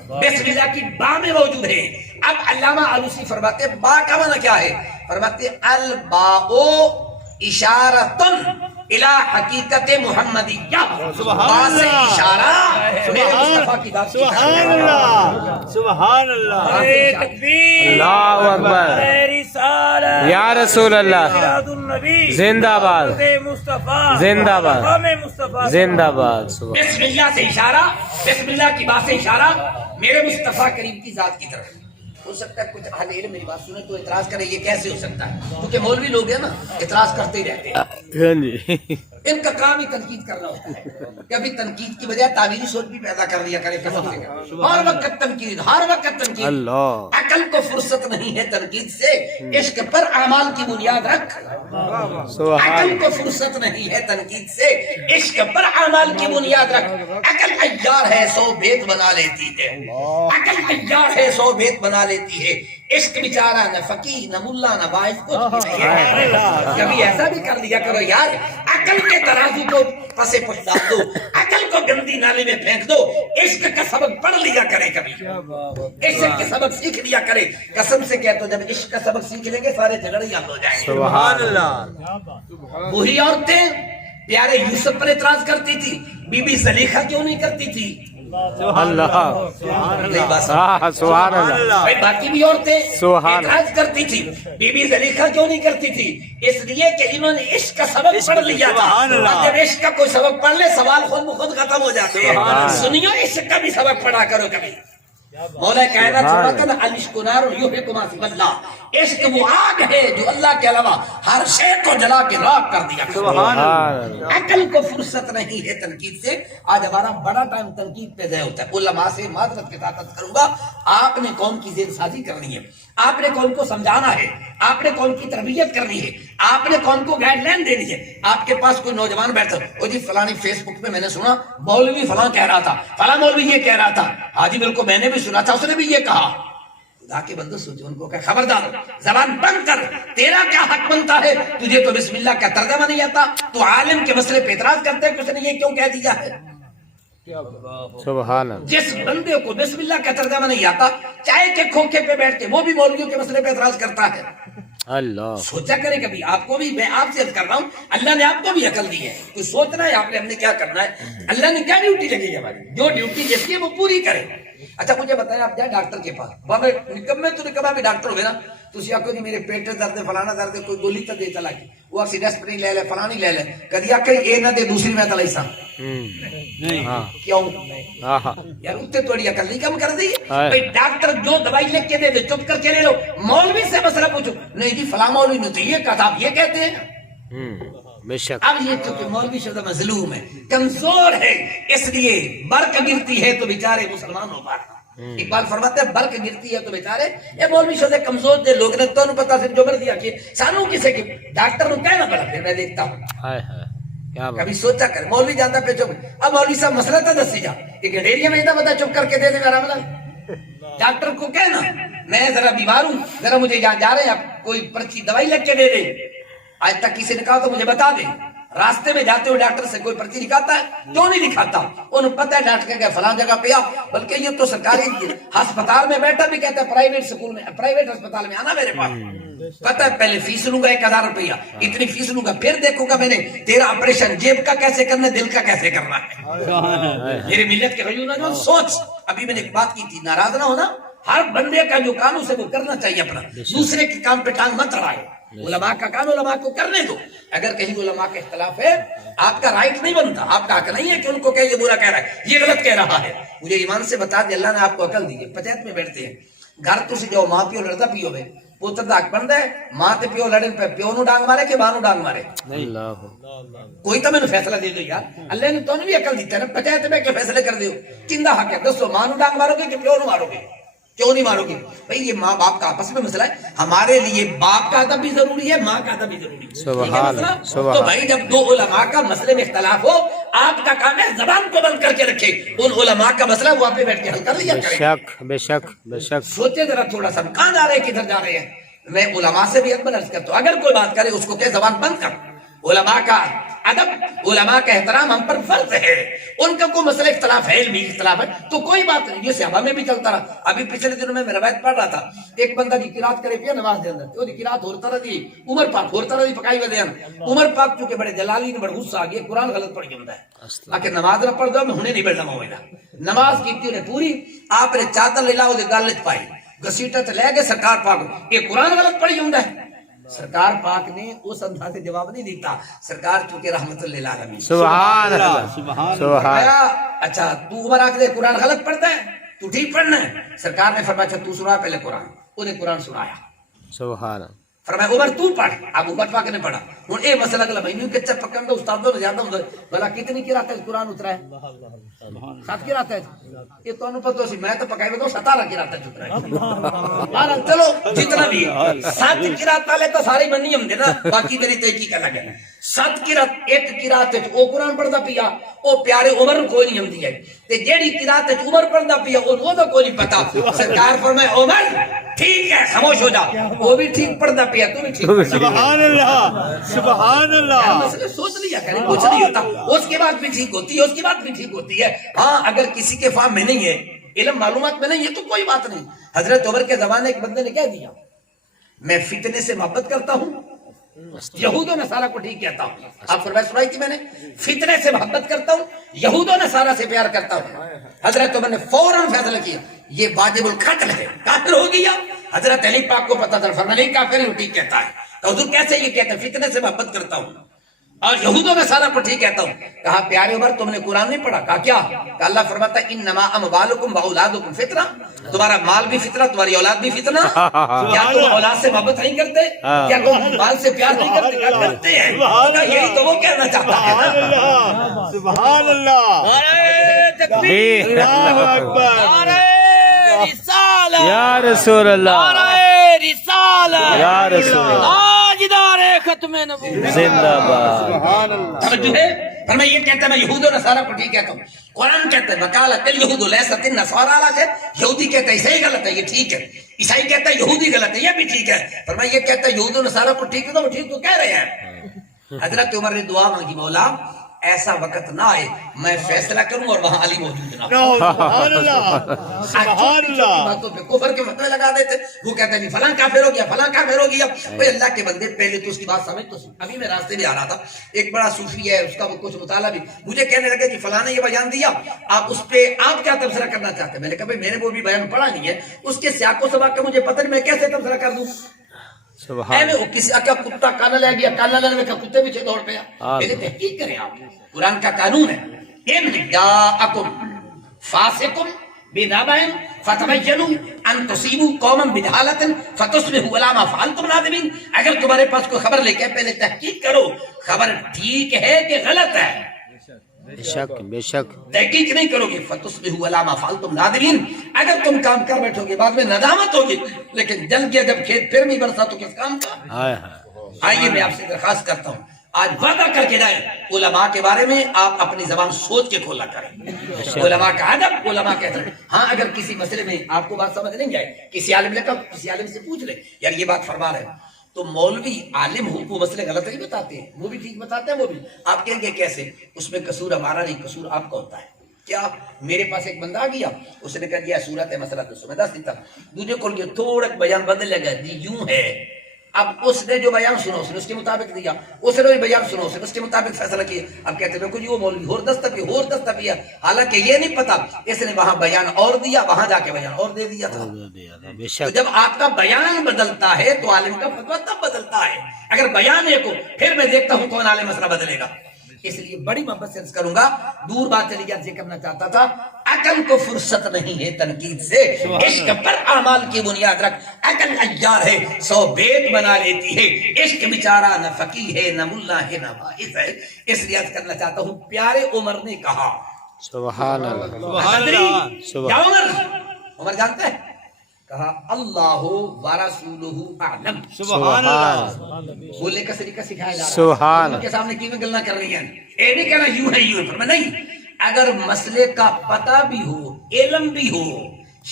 بسم اللہ کی با میں موجود ہے۔ اب علامہ آلوسی فرماتے ہیں با کا معنی کیا ہے؟ فرماتے ہیں الباء اشارتن الی حقیقت محمدیہ، با سے اشارہ میرے مصطفیٰ کی ذات کی طرف۔ سبحان اللہ، سبحان اللہ، تکبیر، اللہ اکبر، رسالت، یا رسول اللہ، میلاد النبی، زندہ باد، مصطفیٰ، زندہ باد، مقام مصطفیٰ، زندہ باد، سبحان، بسم اللہ سے اشارہ، بسم اللہ کی بات سے اشارہ میرے مصطفیٰ کریم کی ذات کی طرف۔ ہو سکتا ہے کچھ اہل علم میری بات سنے تو اعتراض کرے یہ کیسے ہو سکتا ہے، کیونکہ مولوی لوگ ہیں نا اعتراض کرتے ہی رہتے ہیں، ہاں جی، ان کا کام ہی تنقید کرنا ہوتا ہے، کبھی تنقید کی بجائے تعمیری سوچ بھی پیدا کر لیا کرے قسم سے، ہر وقت تنقید، ہر وقت تنقید۔ اللہ، عقل کو فرصت نہیں ہے تنقید سے، عشق پر اعمال کی بنیاد رکھ۔ سبحان، عقل کو فرصت نہیں ہے تنقید سے، عشق پر اعمال کی بنیاد رکھ۔ عقل عیار ہے 100 بھید بنا لیتی ہے، عقل عیار ہے 100 بھید بنا لیتی ہے، عشق بیچارہ نہ فقیہ نہ ملا نہ باعث کچھ بھی نہیں ہے۔ کبھی ایسا بھی کر لیا کرو یار، عقل کے ترازو کو پسے پش ڈال دو، عقل کو گندی نالی میں پھینک دو، عشق کا سبق پڑھ لیا کرے کبھی، عشق کے سبق سیکھ لیا کرے. قسم سے کہتا ہوں جب عشق کا سبق سیکھ لیں گے سارے جھگڑے حل ہو جائیں گے. سبحان اللہ. وہی عورتیں پیارے یوسف پر اعتراض کرتی تھی، بی بی زلیخا کیوں نہیں کرتی تھی؟ اللہ نہیں بس سبحان اللہ بھائی باقی بھی عورتیں سبحان اعتراض کرتی تھی، بی بی زلیخا کیوں نہیں کرتی تھی؟ اس لیے کہ انہوں نے عشق کا سبق پڑھ لیا تھا. سبحان اللہ. اور جب عشق کا کوئی سبق پڑھ لے سوال خود بخود ختم ہو جاتے ہیں. سبحان اللہ. سنیو عشق کا بھی سبق پڑھا کرو کبھی. مولا کائنات سبحان فرماتا ہے العشق نار یحرق ما سوى اللہ، عشق وہ آگ ہے جو اللہ کے علاوہ ہر شے کو جلا کے راکھ کر دیا. سبحان اللہ. عقل کو فرصت نہیں ہے تنقید سے. آج ہمارا بڑا ٹائم تنقید پہ ضائع ہوتا ہے. علماء سے معذرت کے ساتھ عرض کروں گا، آپ نے قوم کی ذہن سازی کرنی ہے، آپ نے قوم کو سمجھانا ہے، آپ نے قوم کی تربیت کرنی ہے، آپ نے قوم کو گائیڈ لائن دینی ہے. آپ کے پاس کوئی نوجوان بیٹھا وہ جی فلانی فیس بک پہ میں نے سنا مولوی فلاں کہہ رہا تھا، فلاں مولوی یہ کہہ رہا تھا، حاجی بالکل میں نے بھی سنا تھا اس نے بھی یہ کہا. خدا کے بندو سوچو ان کو کہ خبردار زبان بند کر، تیرا کیا حق بنتا ہے؟ تجھے تو بسم اللہ کا ترجمہ نہیں آتا، تو عالم کے مسئلے پہ اعتراض کرتے ہیں کہ اس نے یہ کیوں کہہ دیا ہے. سبحان اللہ جس بندے کو بسم اللہ کا ترجمہ نہیں آتا چائے کے کھوکھے پہ بیٹھ کے وہ بھی مولویوں کے مسئلے پہ اعتراض کرتا ہے. اللہ سوچا کرے کبھی. آپ کو بھی میں آپ سے عرض کر رہا ہوں اللہ نے آپ کو بھی عقل دی ہے، کچھ سوچنا ہے آپ نے ہم نے کیا کرنا ہے. اللہ نے کیا ڈیوٹی لگی ہے ہماری، جو ڈیوٹی جس کی ہے وہ پوری کرے. اچھا مجھے بتائیں آپ جائیں ڈاکٹر کے پاس، وہاں نکمے تو نکما بھی ڈاکٹر ہوئے نا، تسی آکھو جی میرے پیٹ درد ہے فلانا درد ہے کوئی گولی تو دے چلا کے وہ آپ ڈسپلین لے لے فلانی لے لے کدی آکھے یہ نہ دے دوسری میں تلائی سا ہاں کیوں ہاں یار اتنے تھوڑی عقل نہیں کم کر دی. بھائی ڈاکٹر جو دوائی لکھ کے دے دے چپ کر کے لے لو. مولوی سے مسئلہ پوچھو نہیں جی فلاں مولوی نے تو یہ کہا تھا آپ یہ کہتے ہیں. بے شک اب یہ چونکہ مولوی شدہ مظلوم ہے کمزور ہے اس لیے برق گرتی ہے تو بیچارے مسلمانوں پر. اقبال فرماتے ہیں برق گرتی ہے تو بیچارے یہ مولوی شدہ کمزور دے لوگ نے تو انہوں پتا صرف جو مرضی آکھیے سانوں کسے کی ڈاکٹر نے کہنا پڑا پھر میں دیکھتا ہوں. ہائے ہائے کیا بات کبھی سوچا کر مولوی جاتا پہ چپ. اب مولوی صاحب مسئلہ تو دسی جا ایک ڈیریا میں بتا چپ کر کے دے دے میرا مطلب. ڈاکٹر کو کہنا میں ذرا بیمار ہوں ذرا مجھے یہاں جا رہے ہیں آپ کوئی پرچی دوائی لکھ کے دے دے. آج تک کسی نے کہا تو مجھے بتا دے. راستے میں جاتے ہوئے ڈاکٹر سے کوئی پرچی دکھاتا ہے کیوں نہیں دکھاتا؟ انہوں پتہ ہے ڈاکٹر کہ فلاں جگہ پہ آ. بلکہ یہ تو سرکاری ہسپتال میں بیٹھا بھی کہتا ہے پرائیویٹ سکول میں پرائیویٹ ہسپتال میں آنا میرے پاس. پتہ ہے پہلے فیس لوں گا 1000 روپیہ اتنی فیس لوں گا پھر دیکھوں گا میں نے تیرا آپریشن جیب کا کیسے کرنا ہے دل کا کیسے کرنا ہے. میرے ملت کے غیور سوچ. ابھی میں نے ایک بات کی تھی ناراض نہ ہونا. ہر بندے کا جو کام اسے وہ کرنا چاہیے اپنا، دوسرے کے کام پہ ٹانگ مت اڑائے. علماء کا کام علماء کو کرنے دو. اگر کہیں علماء کا اختلاف ہے آپ کا رائٹ نہیں بنتا، آپ کا حق نہیں ہے کہ ان کو کہ یہ برا کہہ رہا ہے یہ غلط کہہ رہا ہے. مجھے ایمان سے بتا دے اللہ نے آپ کو عقل دی ہے. پنچایت میں بیٹھتے ہیں گھر تو سے جو ماں پیو لڑتا پیو بے پوتر دا حق بنتا ہے ماں تے پیو لڑن پہ پیو نو ڈانگ مارے کہ ماں نو ڈانگ مارے. اللہ کوئی تو میں نے فیصلہ دے دو یار. اللہ نے تو بھی عقل دیتا ہے نا پنچایت میں کہ فیصلے کر دیو کندہ حق ہے دسو ماں نو ڈانگ مارو گے کہ پیو نو مارو گے؟ کیوں نہیں مارو گے بھائی؟ یہ ماں باپ کا آپس میں مسئلہ ہے. ہمارے لیے باپ کا ادب بھی ضروری ہے ماں کا ادب بھی ضروری ہے. سبحان اللہ. تو بھائی جب دو علماء کا مسئلے میں اختلاف ہو آپ کا کام ہے زبان کو بند کر کے رکھے. ان علماء کا مسئلہ وہاں پہ بیٹھ کے حل کر لیا بے کریں. شک بے شک بے شک. سوچے ذرا تھوڑا سا کہاں جا رہے ہیں کدھر جا رہے ہیں. میں علماء سے بھی ادب عرض کرتا ہوں اگر کوئی بات کرے اس کو کہ زبان بند کر. علماء کا ادب علماء کا احترام ہم پر فرض ہے. ان کا کوئی مسئلہ اختلاف ہے علمی اختلاف ہے تو کوئی بات نہیں. یہ صحابہ میں بھی چلتا رہا. ابھی پچھلے دنوں میں روایت پڑھ رہا تھا ایک بندہ دی قرات کرے پیا نماز دے اندر وہ دی قرات ہوتا رہی عمر پاک ہوتا رہی پکائی ودے عمر پاک چونکہ بڑے جلالی نے بڑا غصہ آ گیا قرآن غلط پڑھ گیا ہے آکے نماز نہ پڑھ دو میں ہنے نہیں بیٹھنا ہوئے نماز کیتی انہیں پوری آپ نے چادر لے لا وہ دی گل پائی گسیٹا تے لے گئے سرکار پاک یہ قرآن غلط پڑھی ہوں ہے. سرکار پاک نے اس انداز سے جواب نہیں دیتا. سرکار چونکہ رحمت للعالمین سبحان اللہ سبحان. اچھا تو عمر آکھ دے قرآن غلط پڑھتا ہے تو ٹھیک پڑھنا ہے. سرکار نے فرمایا اچھا تو سنا پہلے قرآن. انہیں قرآن سنایا. سبحان. فرمایا عمر تو پڑھ. اب عمر پاک نے پڑھا. ہوں اے مسئلہ گلا میں یوں کچا پکن دا استادوں نے زیادہ ہوں بھلا کتنی قرات ہے قرآن اترا ہے 7 قرات ہے. یہ تو انہوں پتہ سی میں تو پکائی بتاؤں 17 قرات ہے اترا ہے. مارا چلو جتنا بھی 7 قرات والے تو سارے بنی ہم دے نا باقی میری تحقیق الگ ہے. 7 قرات ایک قرات ہے او قرآن پڑھدا پیا او پیارے عمر کوئی نہیں ہمدی ہے تے جیڑی قرات ہے عمر پڑھدا پیا او تو کوئی نہیں پتہ. سرکار فرمائے عمر ٹھیک ہے خاموش ہو جا، وہ بھی ٹھیک پڑھتا پیا تو بھی ٹھیک سبحان اللہ سبحان اللہ مسئلہ سوچ لیا کرے، کچھ نہیں ہوتا، اس کے بعد بھی ٹھیک ہوتی ہے، اس کے بعد بھی ٹھیک ہوتی ہے۔ ہاں اگر کسی کے فہم میں نہیں ہے، علم معلومات میں نہیں ہے تو کوئی بات نہیں۔ حضرت عمر کے زمانے ایک بندے نے کہہ دیا میں فتنے سے محبت کرتا ہوں، یہود و نصارہ کو ٹھیک کہتا ہوں۔ آپ فرمائش سنائی تھی میں نے، فتنے سے محبت کرتا ہوں، یہود و نصارہ سے پیار کرتا ہوں۔ حضرت عمر نے فوراً فیصلہ کیا یہ واجب القتل ہے، کافر ہو گیا۔ حضرت علی پاک کو پتا تھا، فرمایا نہیں کافر ہے، وہ ٹھیک کہتا ہے۔ تو حضور کیسے یہ کہتے ہیں فتنے سے محبت کرتا ہوں اور یہود و نصارہ کو ٹھیک کہتا ہوں؟ کہا پیارے عمر تم نے قرآن نہیں پڑھا؟ کہا کیا؟ کہ اللہ فرماتا ہے انما اموالکم واولادکم فتنہ، تمہارا مال بھی فتنہ، تمہاری اولاد بھی فتنہ۔ کیا تم اولاد سے محبت نہیں کرتے؟ کیا تم مال سے پیار نہیں کرتے؟ کیا کرتے ہیں؟ کہا یہی تو وہ کہنا چاہتا ہے نا۔ سبحان اللہ نعرہ تکبیر، اللہ اکبر نعرہ رسالہ، یا رسول اللہ، نعرہ رسالہ، یا رسول اللہ، تاجدار ختم نبوت، زندہ باد۔ سبحان اللہ سمجھ ہے؟ فرمایا یہ کہتا ہے میں یہود و نصارہ کو ٹھیک کہتا ہوں۔ قرآن کہتا ہے وقالت الیہود لیست النصارى علی شیء، یہودی کہتا ہے عیسائی غلط ہے، یہ ٹھیک ہے۔ عیسائی کہتا ہے یہودی غلط ہے، یہ بھی ٹھیک ہے۔ فرمایا یہ کہتا ہے یہود و نصارہ کو ٹھیک ہے، وہ ٹھیک تو کہہ رہے ہیں۔ حضرت عمر نے دعا مانگی مولا ایسا وقت نہ آئے میں فیصلہ کروں اور وہاں علی موجود نہ ہو۔ سبحان اللہ سبحان اللہ باتوں پہ کفر کے فتوے لگا دیتے، وہ کہتے ہیں فلاں کافر ہو گیا، فلاں کافر ہو گیا۔ بھئی اللہ کے بندے پہلے تو اس کی بات سمجھ تو سن۔ ابھی میں راستے میں آ رہا تھا، ایک بڑا صوفی ہے، اس کا وہ کچھ مطالعہ بھی، مجھے کہنے لگے کہ فلاں نے یہ بیان دیا، آپ اس پہ آپ کیا تبصرہ کرنا چاہتے ہیں؟ میں نے کہا بھئی میں نے وہ بھی بیان پڑھا نہیں ہے، اس کے سیاق و سباق کا مجھے پتہ نہیں، میں کیسے تبصرہ کر دوں؟ سبحان وہ کسی کا کتا کانا لے گیا، کانا لینے میں کتے پیچھے دوڑ پیا۔ میرے تحقیق کریں آپ، قرآن کا قانون ہے ان جاءکم فاسقم بنبأ فتبینوا ان تصیبوا قوما بجہالۃ فتصبحوا علی ما فعلتم نادمین۔ اگر تمہارے پاس کوئی خبر لے کے پہلے تحقیق کرو، خبر ٹھیک ہے کہ غلط ہے، بے شک بے شک، تحقیق نہیں کرو گے فتصبحوا علی ما فعلتم نادمین۔ اگر تم کام کر بیٹھو گے بعد میں ندامت ہوگی، لیکن جل گیا جب کھیت پھر نہیں برسا تو کس کام کا؟ ہائے ہائے، آئیے میں آپ سے درخواست کرتا ہوں آج وعدہ کر کے جائیں علماء کے بارے میں آپ اپنی زبان سوچ کے کھولا کریں۔ علماء کا ادب، علماء کہتے ہیں ہاں اگر کسی مسئلے میں آپ کو بات سمجھ نہیں جائے، کسی عالم نے کہا کسی عالم سے پوچھ لے یار یہ بات فرما رہے ہیں، تو مولوی عالم ہو وہ مسئلے غلط نہیں بتاتے ہیں، وہ بھی ٹھیک بتاتے ہیں، وہ بھی آپ کہیں گے کیسے؟ اس میں قصور ہمارا نہیں، قصور آپ کا ہوتا ہے۔ کیا میرے پاس ایک بندہ آ گیا، اس نے کہا یہ صورت ہے مسئلہ تو میں دس دیتا، دوسرے کو تھوڑا بیان بدل لگا جی یوں ہے۔ اب اس نے جو بیان سنا اس نے اس کے مطابق دیا، اس نے جو بیان سنا اس نے اس کے مطابق فیصلہ کیا۔ اب کہتے ہیں جی وہ مولوی ہور دستہ حالانکہ یہ نہیں پتا اس نے وہاں بیان اور دیا، وہاں جا کے بیان اور دے دیا تھا۔ بے تو شک، جب آپ کا بیان بدلتا ہے تو عالم کا فتویٰ تب بدلتا ہے۔ اگر بیان ایک ہو پھر میں دیکھتا ہوں کون عالم مسئلہ بدلے گا۔ اس لیے بڑی محبت سے عرض کروں گا، دور بات چلی جاتی کرنا چاہتا تھا، عقل کو فرصت نہیں ہے تنقید سے، عشق پر اعمال کی بنیاد رکھ، عقل عیار ہے 100 بیت بنا لیتی ہے، عشق بیچارہ نہ فقیہ ہے نہ ملا ہے نہ واعظ ہے۔ اس لیے عرض کرنا چاہتا ہوں پیارے عمر نے کہا سبحان اللہ، سبحان اللہ کیا عمر جانتا ہے؟ کہا اللہ ورسولہ اعلم۔ سبحان اللہ بولنے کا طریقہ سکھایا جا رہا ہے، سبحان ان کے سامنے کیوں گلنا کر رہی ہیں؟ اے نہیں کہنا یوں ہے یوں ہے، فرمایا نہیں، اگر مسئلے کا پتہ بھی ہو علم بھی ہو،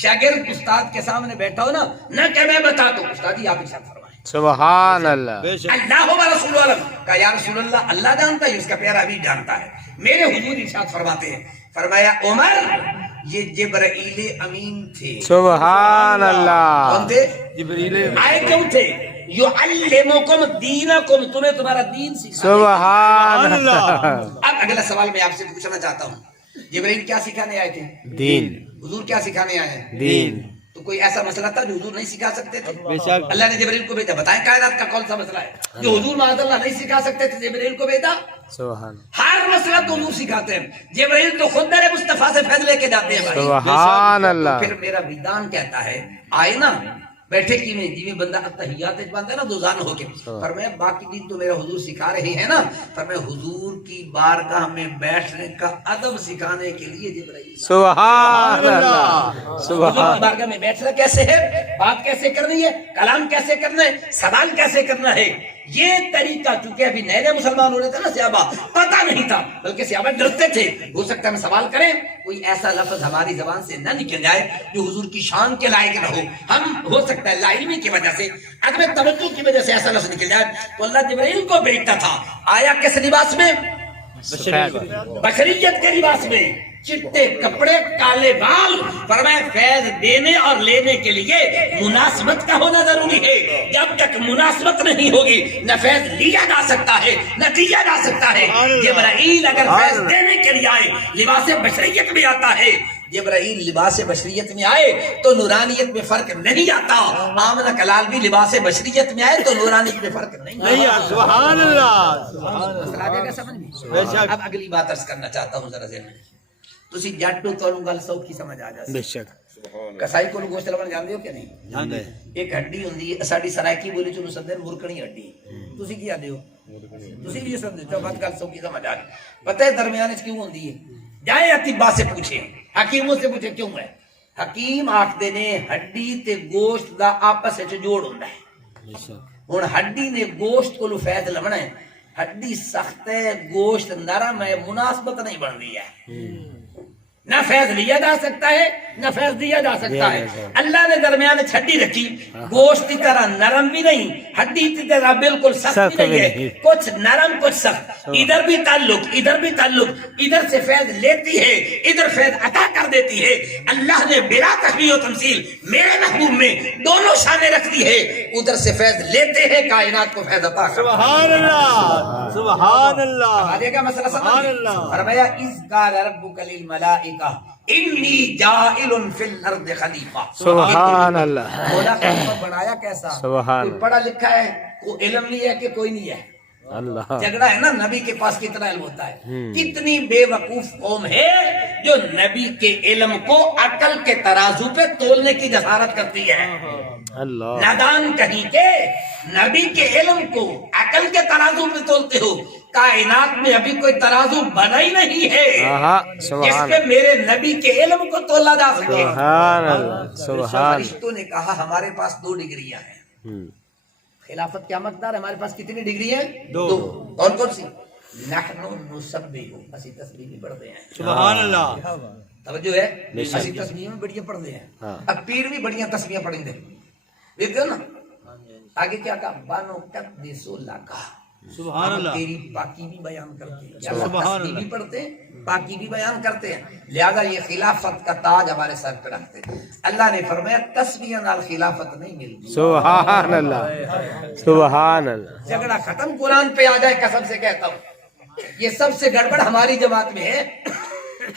شاگرد استاد کے سامنے بیٹھا ہو نا، نہ کہ میں بتا دوں استاد جی آپ ارشاد فرمائیں، سبحان اللہ، بے شک اللہ و رسول علم۔ کہا یا رسول اللہ اللہ جانتا ہے، اس کا پیارا بھی جانتا ہے، میرے حضور ارشاد فرماتے ہیں، فرمایا عمر یہ جبرائیل امین تھے۔ سبحان اللہ، کون تھے؟ جبریل آئے کیوں تھے؟ یعلمکم دینکم، تمہیں تمہارا دین سکھانے۔ سبحان اللہ، اب اگلا سوال میں آپ سے پوچھنا چاہتا ہوں، جبرائیل کیا سکھانے آئے تھے؟ دین، حضور کیا سکھانے آئے ہیں؟ دین، تو کوئی ایسا مسئلہ تھا جو حضور نہیں سکھا سکتے تھے؟ بے شک اللہ نے جبرائیل کو بھیجا، بتائیں کائنات کا کون سا مسئلہ ہے جو حضور معاذ اللہ نہیں سکھا سکتے تھے؟ جبرائیل کو بھیجا، سبحان ہر مسئلہ تو حضور سکھاتے ہیں، جبرائیل تو خود در مصطفیٰ سے فیض لے کے جاتے ہیں بھائی۔ سبحان اللہ، پھر میرا وجدان کہتا ہے آئے نا بیٹھے کی میں جی میں بندہ اتحیات باندھا ہے نا دو زان ہو کے، فرمایا باقی دین تو میرا حضور سکھا رہے ہیں نا، فرمایا حضور کی بارگاہ میں بیٹھنے کا ادب سکھانے کے لیے جبرائیل۔ سبحان اللہ، حضور کی سبحان، بارگاہ میں بیٹھنا کیسے ہے، بات کیسے کرنی ہے، کلام کیسے کرنا ہے، سوال کیسے کرنا ہے، یہ طریقہ چونکہ ابھی نئے نئے مسلمان ہو رہے تھے نا صحابہ، پتہ نہیں تھا، بلکہ صحابہ ڈرتے تھے، ہو سکتا ہے ہم سوال کریں کوئی ایسا لفظ ہماری زبان سے نہ نکل جائے جو حضور کی شان کے لائق نہ ہو، ہم ہو سکتا ہے لا علمی کی وجہ سے، عدم توجہ کی وجہ سے ایسا لفظ نکل جائے، تو اللہ جبرائیل کو بھیجتا تھا، آیا کس لباس میں؟ بشریت کے لباس میں، چٹے کپڑے کالے بال، فرمایا فیض دینے اور لینے کے لیے مناسبت کا ہونا ضروری ہے، جب تک مناسبت نہیں ہوگی نہ فیض لیا جا سکتا ہے نہ دیا جا سکتا ہے۔ جبرائیل اگر فیض دینے کے لیے آئے لباس بشریت میں آتا ہے، جبرائیل لباس بشریت میں آئے تو نورانیت میں فرق نہیں آتا، آمنہ کلال بھی لباس بشریت میں آئے تو نورانیت میں فرق نہیں آتا۔ سبحان اللہ، سبحان مسئلہ آ جائے گا سمجھ میں؟ اب اگلی بات عرض کرنا چاہتا ہوں ذرا ذہن میں، تسی جٹ تو گل سوکھی سمجھ آ جائے۔ بے شک کسائی کو گوشت لبن جانتے ہو کہ نہیں؟ جانتے۔ ایک ہڈی ہوندی ہے ساڈی سرائکی بولی چ سدن مرکڑی ہڈی، تسی کی آدے ہو؟ تسی بھی سمجھتے ہو، بات گل سوکھی سمجھ آ گئی۔ پتہ ہے درمیان وچ کیوں ہوندی ہے؟ جائے اطباء سے پوچھیں، حکیموں سے پوچھیں کیوں ہے؟ حکیم آکھدے نے ہڈی تے گوشت دا آپس وچ جوڑ ہوندا ہے، ہن ہڈی نے گوشت کو فیض لبنا ہے، ہڈی سخت ہے گوشت نرم ہے، مناسبت نہیں بن رہی ہے، نہ فیض لیا جا سکتا ہے نہ فیض دیا جا سکتا ہے۔ اللہ نے درمیان ہڈی رکھی، گوشت کی طرح نرم بھی نہیں، ہڈی کی طرح بالکل سخت بھی نہیں ہے، کچھ نرم کچھ سخت، ادھر بھی تعلق ادھر بھی تعلق، ادھر سے فیض لیتی ہے ادھر فیض عطا کر دیتی ہے۔ اللہ نے بلا تشبیہ و تمثیل میرے محبوب میں دونوں شانیں رکھ دی ہے، ادھر سے فیض لیتے ہیں کائنات کو فیض عطا کرتے ہیں۔ سبحان اللہ، سبحان اللہ، آگے کا مسئلہ سبحان سمجھ اللہ۔ فرمایا اذ قال ربک للملائکہ انی جاعل فی الارض خلیفہ۔ سبحان اللہ، مولا خلیفہ بنایا کیسا؟ سبحان کوئی پڑھا لکھا ہے، کوئی علم نہیں ہے کہ کوئی نہیں ہے؟ اللہ، جھگڑا ہے نا نبی کے پاس کتنا علم ہوتا ہے، کتنی بے وقوف قوم ہے جو نبی کے علم کو عقل کے ترازو پہ تولنے کی جسارت کرتی ہے۔ اللہ، نادان کہیں کہ نبی کے علم کو عقل کے ترازو پہ تولتے ہو، کائنات میں ابھی کوئی ترازو بنا ہی نہیں ہے جس سبحان پہ میرے نبی کے علم کو تولا جا سکے۔ سبحان اللہ، سبحان فرشتوں نے کہا ہمارے پاس 2 ڈگریاں ہیں، اللہ، خلافت کیا مقدار ہے؟ ہمارے پاس کتنی ڈگری ہیں؟ 2۔ کون کون سی؟ نحن نسبح، اسی تسبیح بھی پڑھتے ہیں۔ سبحان اللہ، توجہ ہے، اسی تسبیح میں بڑیاں پڑھتے ہیں، اب پیر بھی بڑیاں تسبیحاں پڑھیں گے، دیکھتے ہو نا؟ آگے کیا کہا؟ بانو قدس لکا، سبحان اللہ، تیری پاکی بھی بیان کرتے ہیں، سبحان تسبیح بھی اللہ، پڑھتے ہیں پاکی بھی بیان کرتے ہیں، لہذا یہ خلافت کا تاج ہمارے سر پہ رکھتے ہیں۔ اللہ نے فرمایا تسبیح نال خلافت نہیں ملتی۔ سبحان اللہ، سبحان اللہ، جھگڑا ختم، قرآن پہ آ جائے، قسم سے کہتا ہوں یہ سب سے گڑبڑ ہماری جماعت میں ہے۔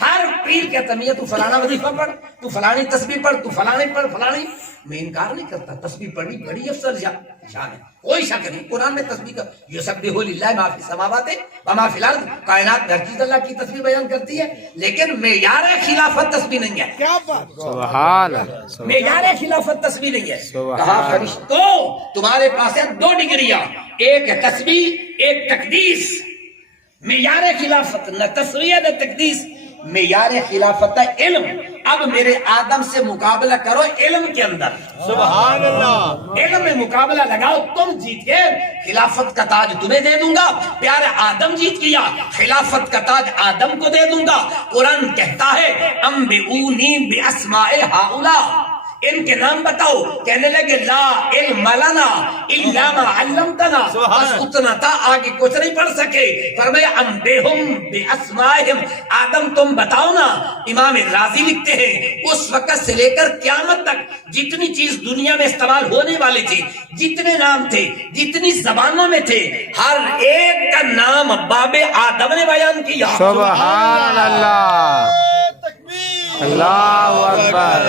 ہر پیر کہتا ہے تو فلانا وظیفہ پڑھ، تو فلانی تسبیح پڑھ، تو فلانے پڑھ فلانی، میں انکار نہیں کرتا، تسبیح پڑھی بڑی افضل شان ہے، کوئی شک نہیں، قرآن میں تسبیح کا یسبح للہ ما فی السماوات و ما فی الارض، کائنات میں ہر چیز اللہ کی تسبیح بیان کرتی ہے، لیکن معیار خلافت تسبیح نہیں ہے۔ کیا بات، سبحان اللہ، معیار خلافت تسبیح نہیں ہے۔ سبحان کہا فرشتوں تمہارے پاس ہے 2 ڈگریاں، ایک ہے تسبیح ایک تقدیس۔ معیار خلافت نہ تسبیح نہ تقدیس، معیار خلافت ہے علم۔ اب میرے آدم سے مقابلہ کرو علم کے اندر، سبحان اللہ، علم میں مقابلہ لگاؤ، تم جیت گئے، خلافت کا تاج تمہیں دے دوں گا۔ پیارے آدم جیت گیا، خلافت کا تاج آدم کو دے دوں گا۔ قرآن کہتا ہے انبئونی باسماء ہؤلاء، ان کے نام بتاؤ، کہنے لگے لا علم لنا الا ما علمتنا، بس اتنا تھا، آگے کچھ نہیں پڑھ سکے۔ فرمایا انبئہم باسمائہم، آدم تم بتاؤ نا۔ امام رازی لکھتے ہیں اس وقت سے لے کر قیامت تک جتنی چیز دنیا میں استعمال ہونے والی تھی، جتنے نام تھے، جتنی زبانوں میں تھے، ہر ایک کا نام باب آدم نے بیان کیا۔ سبحان اللہ، اللہ اکبر،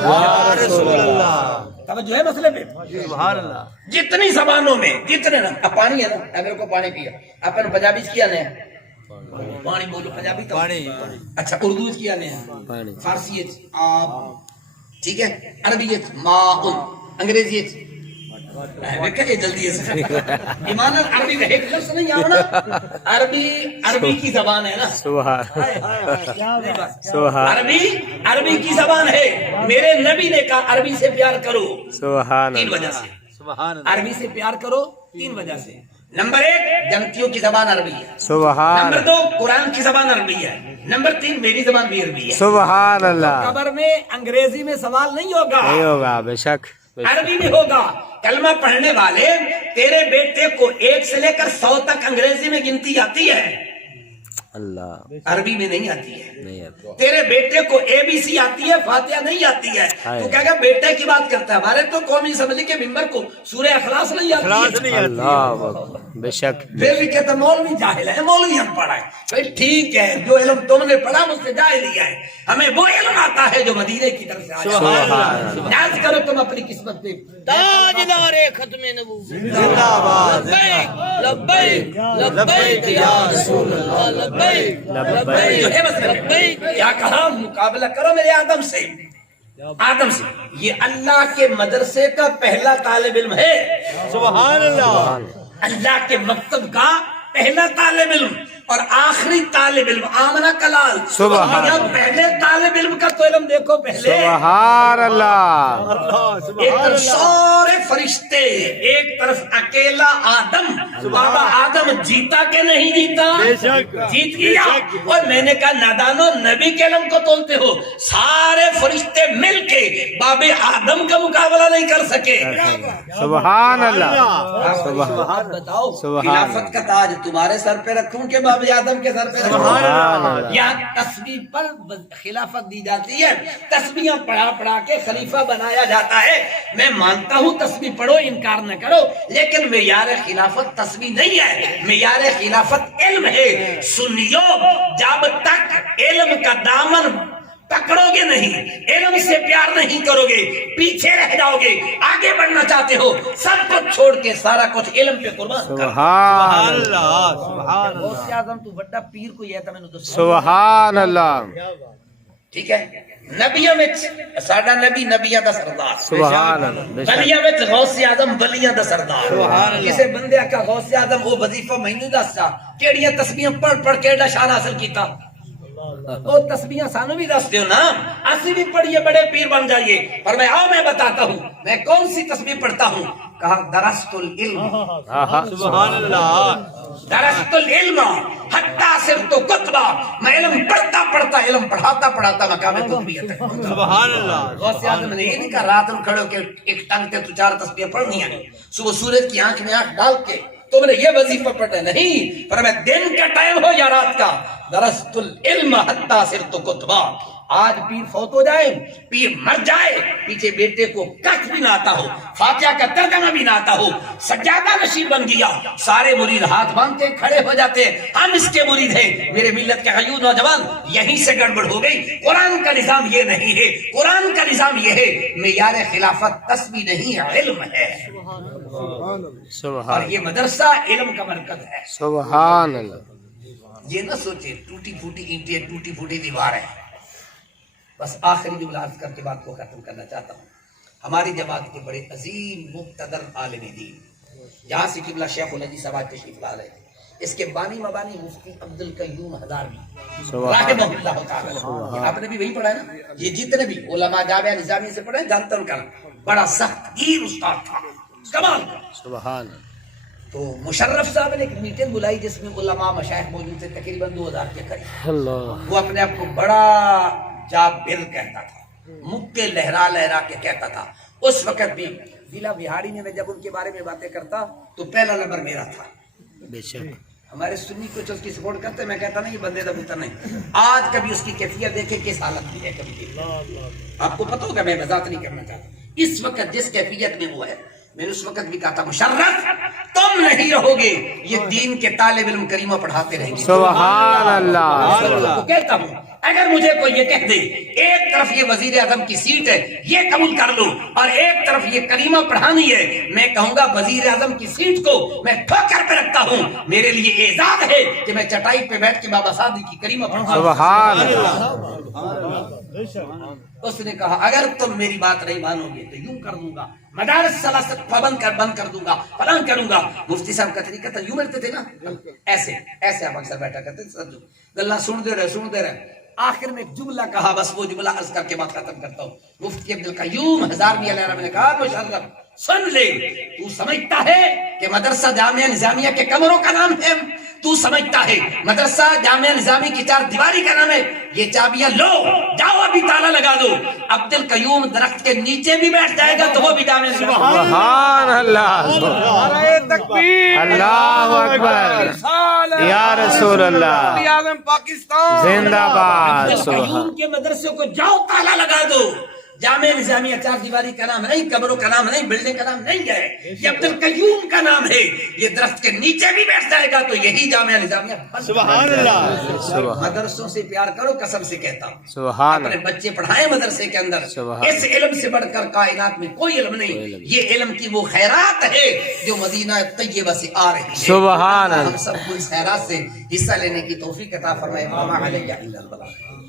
یا رسول اللہ، توجہ ہے مسئلے پہ؟ سبحان اللہ، جتنی زبانوں میں جتنے نا، اب پانی ہے نا، اگر کو پانی پیا، اپن پنجابی کیا نے پانی بولو، پنجابی تو پانی، اچھا اردو کیا نے پانی، فارسی آب، ٹھیک ہے، عربی ماء، انگریزی دیکھیں جلدی سے ایمان عربی کا ایک لفظ نہیں آنا، عربی کی زبان ہے نا، سبحان، سبحان، عربی کی زبان ہے۔ میرے نبی نے کہا عربی سے پیار کرو، سبحان تین وجہ اللہ، سے۔ عربی سے پیار کرو 3 وجہ سے. نمبر 1 جنتیوں کی زبان عربی ہے. سبحان نمبر 2 قرآن کی زبان عربی ہے. نمبر 3 میری زبان بھی عربی ہے. سبحان اللہ. قبر میں انگریزی میں سوال نہیں ہوگا, نہیں ہوگا بے شک. عربی میں ہوگا. کلمہ پڑھنے والے تیرے بیٹے کو 1 سے لے کر 100 تک انگریزی میں گنتی آتی ہے, اللہ عربی میں نہیں آتی ہے. نہیں آتا. تیرے بیٹے کو ABC آتی ہے, فاتحہ نہیں آتی ہے. تو کہے گا بیٹے کی بات کرتا ہے. ہمارے تو قومی اسمبلی کے ممبر کو سورہ اخلاص نہیں آتی ہے. اللہ اکبر. بے شک. پھر بھی کہتا مولوی جاہل ہے, مولوی ہم پڑھا ہے. بھائی ٹھیک ہے, جو علم تم نے پڑھا مجھ سے جائے لیا ہے. ہمیں وہ علم آتا ہے جو مدینے کی طرف سے آیا. سبحان اللہ. نیاز کرو تم اپنی قسمت پہ. تاجدار ختم نبوت لبیک لبیک لبیک یا رسول اللہ لبیک لبیک. جو ہے بس لبیک. کیا کہا, مقابلہ کرو میرے آدم سے. آدم سے یہ اللہ کے مدرسے کا پہلا طالب علم ہے. سبحان اللہ. اللہ کے مکتب کا پہلا طالب علم اور آخری طالب علم آمنہ کلال. سبحان جب پہلے طالب علم کا تو علم دیکھو پہلے. سبحان اللہ. ایک طرف سارے فرشتے, ایک طرف اکیلا آدم. بابا آدم جیتا کہ نہیں جیتا؟ جیت گیا. اور میں نے کہا نادانو, نبی کے علم کو تولتے ہو. سارے فرشتے مل کے باب آدم کا مقابلہ نہیں کر سکے. سبحان اللہ. سبحان. بتاؤ سبحان. خلافت کا تاج تمہارے سر پہ رکھوں کہ باب آدم کے سر پہ رکھوں؟ سبحان اللہ. یہاں تسبیح پر خلافت دی جاتی ہے. تسبیحاں پڑھا پڑھا کے خلیفہ بنایا جاتا ہے. میں مانتا ہوں تسبیح پڑھو, انکار نہ کرو, لیکن معیار خلافت تسبیح نہیں ہے. معیار خلافت علم ہے. سنیو, جب تک علم کا دامن پکڑو گے نہیں, علم سے پیار نہیں کرو گے, پیچھے رہ جاؤ گے. آگے بڑھنا چاہتے ہو, سب کچھ چھوڑ کے سارا کچھ علم پہ قربان کرو. سبحان اللہ. غوث اعظم تو بڑا پیر کو یہ تھا میں نے تو سبحان اللہ. ٹھیک ہے. نبیوں میں ساڈا نبی نبیوں دا سردار. سبحان اللہ. بے شک. ولیاں میں غوث اعظم ولیاں دا سردار. کسے بندے کا غوث اعظم وہ وظیفہ مینوں دسا کیڑیاں تسبیحاں پڑھ پڑھ کے ایڈا شان حاصل کیتا. وہ تسبیحاں سانو بھی دس دیو نا, اسی بھی پڑھیے بڑے پیر بن جائیے. پر میں آؤ میں بتاتا ہوں میں کون سی تسبیح پڑھتا ہوں. کہا درست العلم. سبحان اللہ. درست العلم حتی صرت کتبہ. میں علم پڑھتا پڑھتا علم پڑھاتا پڑھاتا مقام قطبیت ہے. سبحان اللہ. غوث اعظم نے یہ نہیں کہا رات میں کھڑے ہو کے ایک ٹنگ تے تو 4 تسبیحیں پڑھنی ہیں, صبح سورج کی آنکھ میں آنکھ ڈال کے تم نے یہ وظیفہ پڑھنا نہیں. پر میں دن کا ٹائم ہو یا رات کا, درست العلم حتی صرت کتبہ. آج پیر فوت ہو جائے, پیر مر جائے, پیچھے بیٹے کو کچھ بھی نہ آتا ہو, فاتحہ کا ترجمہ بھی نہ آتا ہو, سجادہ نشین بن گیا, سارے مرید ہاتھ باندھ کے کھڑے ہو جاتے ہیں ہم اس کے مرید ہیں. میرے ملت کے غیور نوجوان یہیں سے گڑبڑ ہو گئی. قرآن کا نظام یہ نہیں ہے. قرآن کا نظام یہ ہے معیار خلافت تسبیح نہیں علم ہے. سبحان. اور یہ مدرسہ علم کا مرکز ہے. سبحان اللہ. یہ نہ سوچے ٹوٹی پھوٹی اینٹیں, ٹوٹی پھوٹی دیواریں. بس آخری جملہ عرض کر کے بات کو ختم کرنا چاہتا ہوں. ہماری جماعت کے بڑے عظیم مقتدر عالم دین یہاں سے قبلہ شیخ الحدیث صاحب تشریف لا رہے ہیں. اس کے بانی مبانی مفتی عبد القیوم ہزاروی رحمہ اللہ تعالی. آپ نے بھی وہی پڑھا ہے نا. یہ جتنے بھی علماء جامعہ نظامیہ سے پڑھے جانتا ہوں کا بڑا سخت گیر استاد تھا, کمال کا. سبحان. تو مشرف صاحب نے ایک میٹنگ بلائی جس میں علماء مشائخ موجود تھے تقریباً 2000 کے قریب. اللہ. وہ اپنے آپ کو بڑا جابر کہتا تھا, مکے لہرا لہرا کے کہتا تھا. اس وقت بھی ضلع بہاڑی میں جب ان کے بارے میں باتیں کرتا تو پہلا نمبر میرا تھا. بے شک. ہمارے سنی کچھ اس کی سپورٹ کرتے, میں کہتا نہیں یہ بندے کا پتر نہیں. آج کبھی اس کی کیفیت دیکھے کس حالت میں ہے. کبھی آپ کو پتہ ہوگا, میں وضاحت نہیں کرنا چاہتا. اس وقت جس کیفیت میں وہ ہے, میں نے اس وقت بھی کہا تھا مشرف تم نہیں رہو گے, یہ دین کے طالب علم کریمہ پڑھاتے رہیں گے. سبحان اللہ. تو کہتا ہوں اگر مجھے کوئی یہ کہہ دے ایک طرف یہ وزیر اعظم کی سیٹ ہے یہ قبول کر لو اور ایک طرف یہ کریمہ پڑھانی ہے, میں کہوں گا وزیر اعظم کی سیٹ کو میں ٹھوکر پہ رکھتا ہوں. میرے لیے اعزاز ہے کہ میں چٹائی پہ بیٹھ کے بابا صادق کی کریمہ پڑھتا ہوں. سبحان اللہ. اس نے کہا اگر تم میری بات نہیں مانو گے تو یوں کر دوں گا، مدارس سلاست بند کر دوں گا، فلاں کروں گا۔ مفتی صاحب کا طریقہ تھا، یوں ملتے تھے نا، ایسے ایسے آپ اکثر بیٹھا کرتے تھے، سب گلا سنتے رہے۔ آخر میں ایک جملہ کہا، بس وہ جملہ عرض کر کے بات ختم کرتا ہوں۔ مفتی عبد القیوم ہزاروی علیہ الرحمہ نے کہا مشرف سن لے، تو سمجھتا ہے کہ مدرسہ جامعہ نظامیہ کے کمروں کا نام ہے، تو سمجھتا ہے مدرسہ جامعہ نظامی کی چار دیواری کا نام ہے، یہ چابیاں لو، جاؤ ابھی تالا لگا دو۔ عبد القیوم درخت کے نیچے بھی بیٹھ جائے گا تو وہ بھی جامعہ نظامی۔ سبحان اللہ، اللہ اکبر، یا رسول اللہ، پاکستان زندہ باد۔ عبد القیوم کے مدرسے کو جاؤ تالا لگا دو۔ جامعہ نظامیہ چار دیواری کا نام نہیں، قبروں کا نام نہیں، بلڈنگ کا نام نہیں ہے، یہ عبد القیوم کا نام ہے۔ یہ درخت کے نیچے بھی بیٹھ جائے گا تو یہی جامعہ نظامیہ بن سبحان اللہ۔ سبحان مدرسوں سے پیار کرو، قسم سے کہتا ہوں، سبحان اپنے بچے پڑھائیں مدرسے کے اندر۔ سبحان اس علم سے بڑھ کر کائنات میں کوئی علم نہیں، یہ علم کی وہ خیرات ہے جو مدینہ طیبہ سے آ رہی ہے۔ سبحان اللہ۔ ہم سب کو اس خیرات سے حصہ لینے کی توفیق عطا فرمائے۔ وما علیہ الا البلاغ۔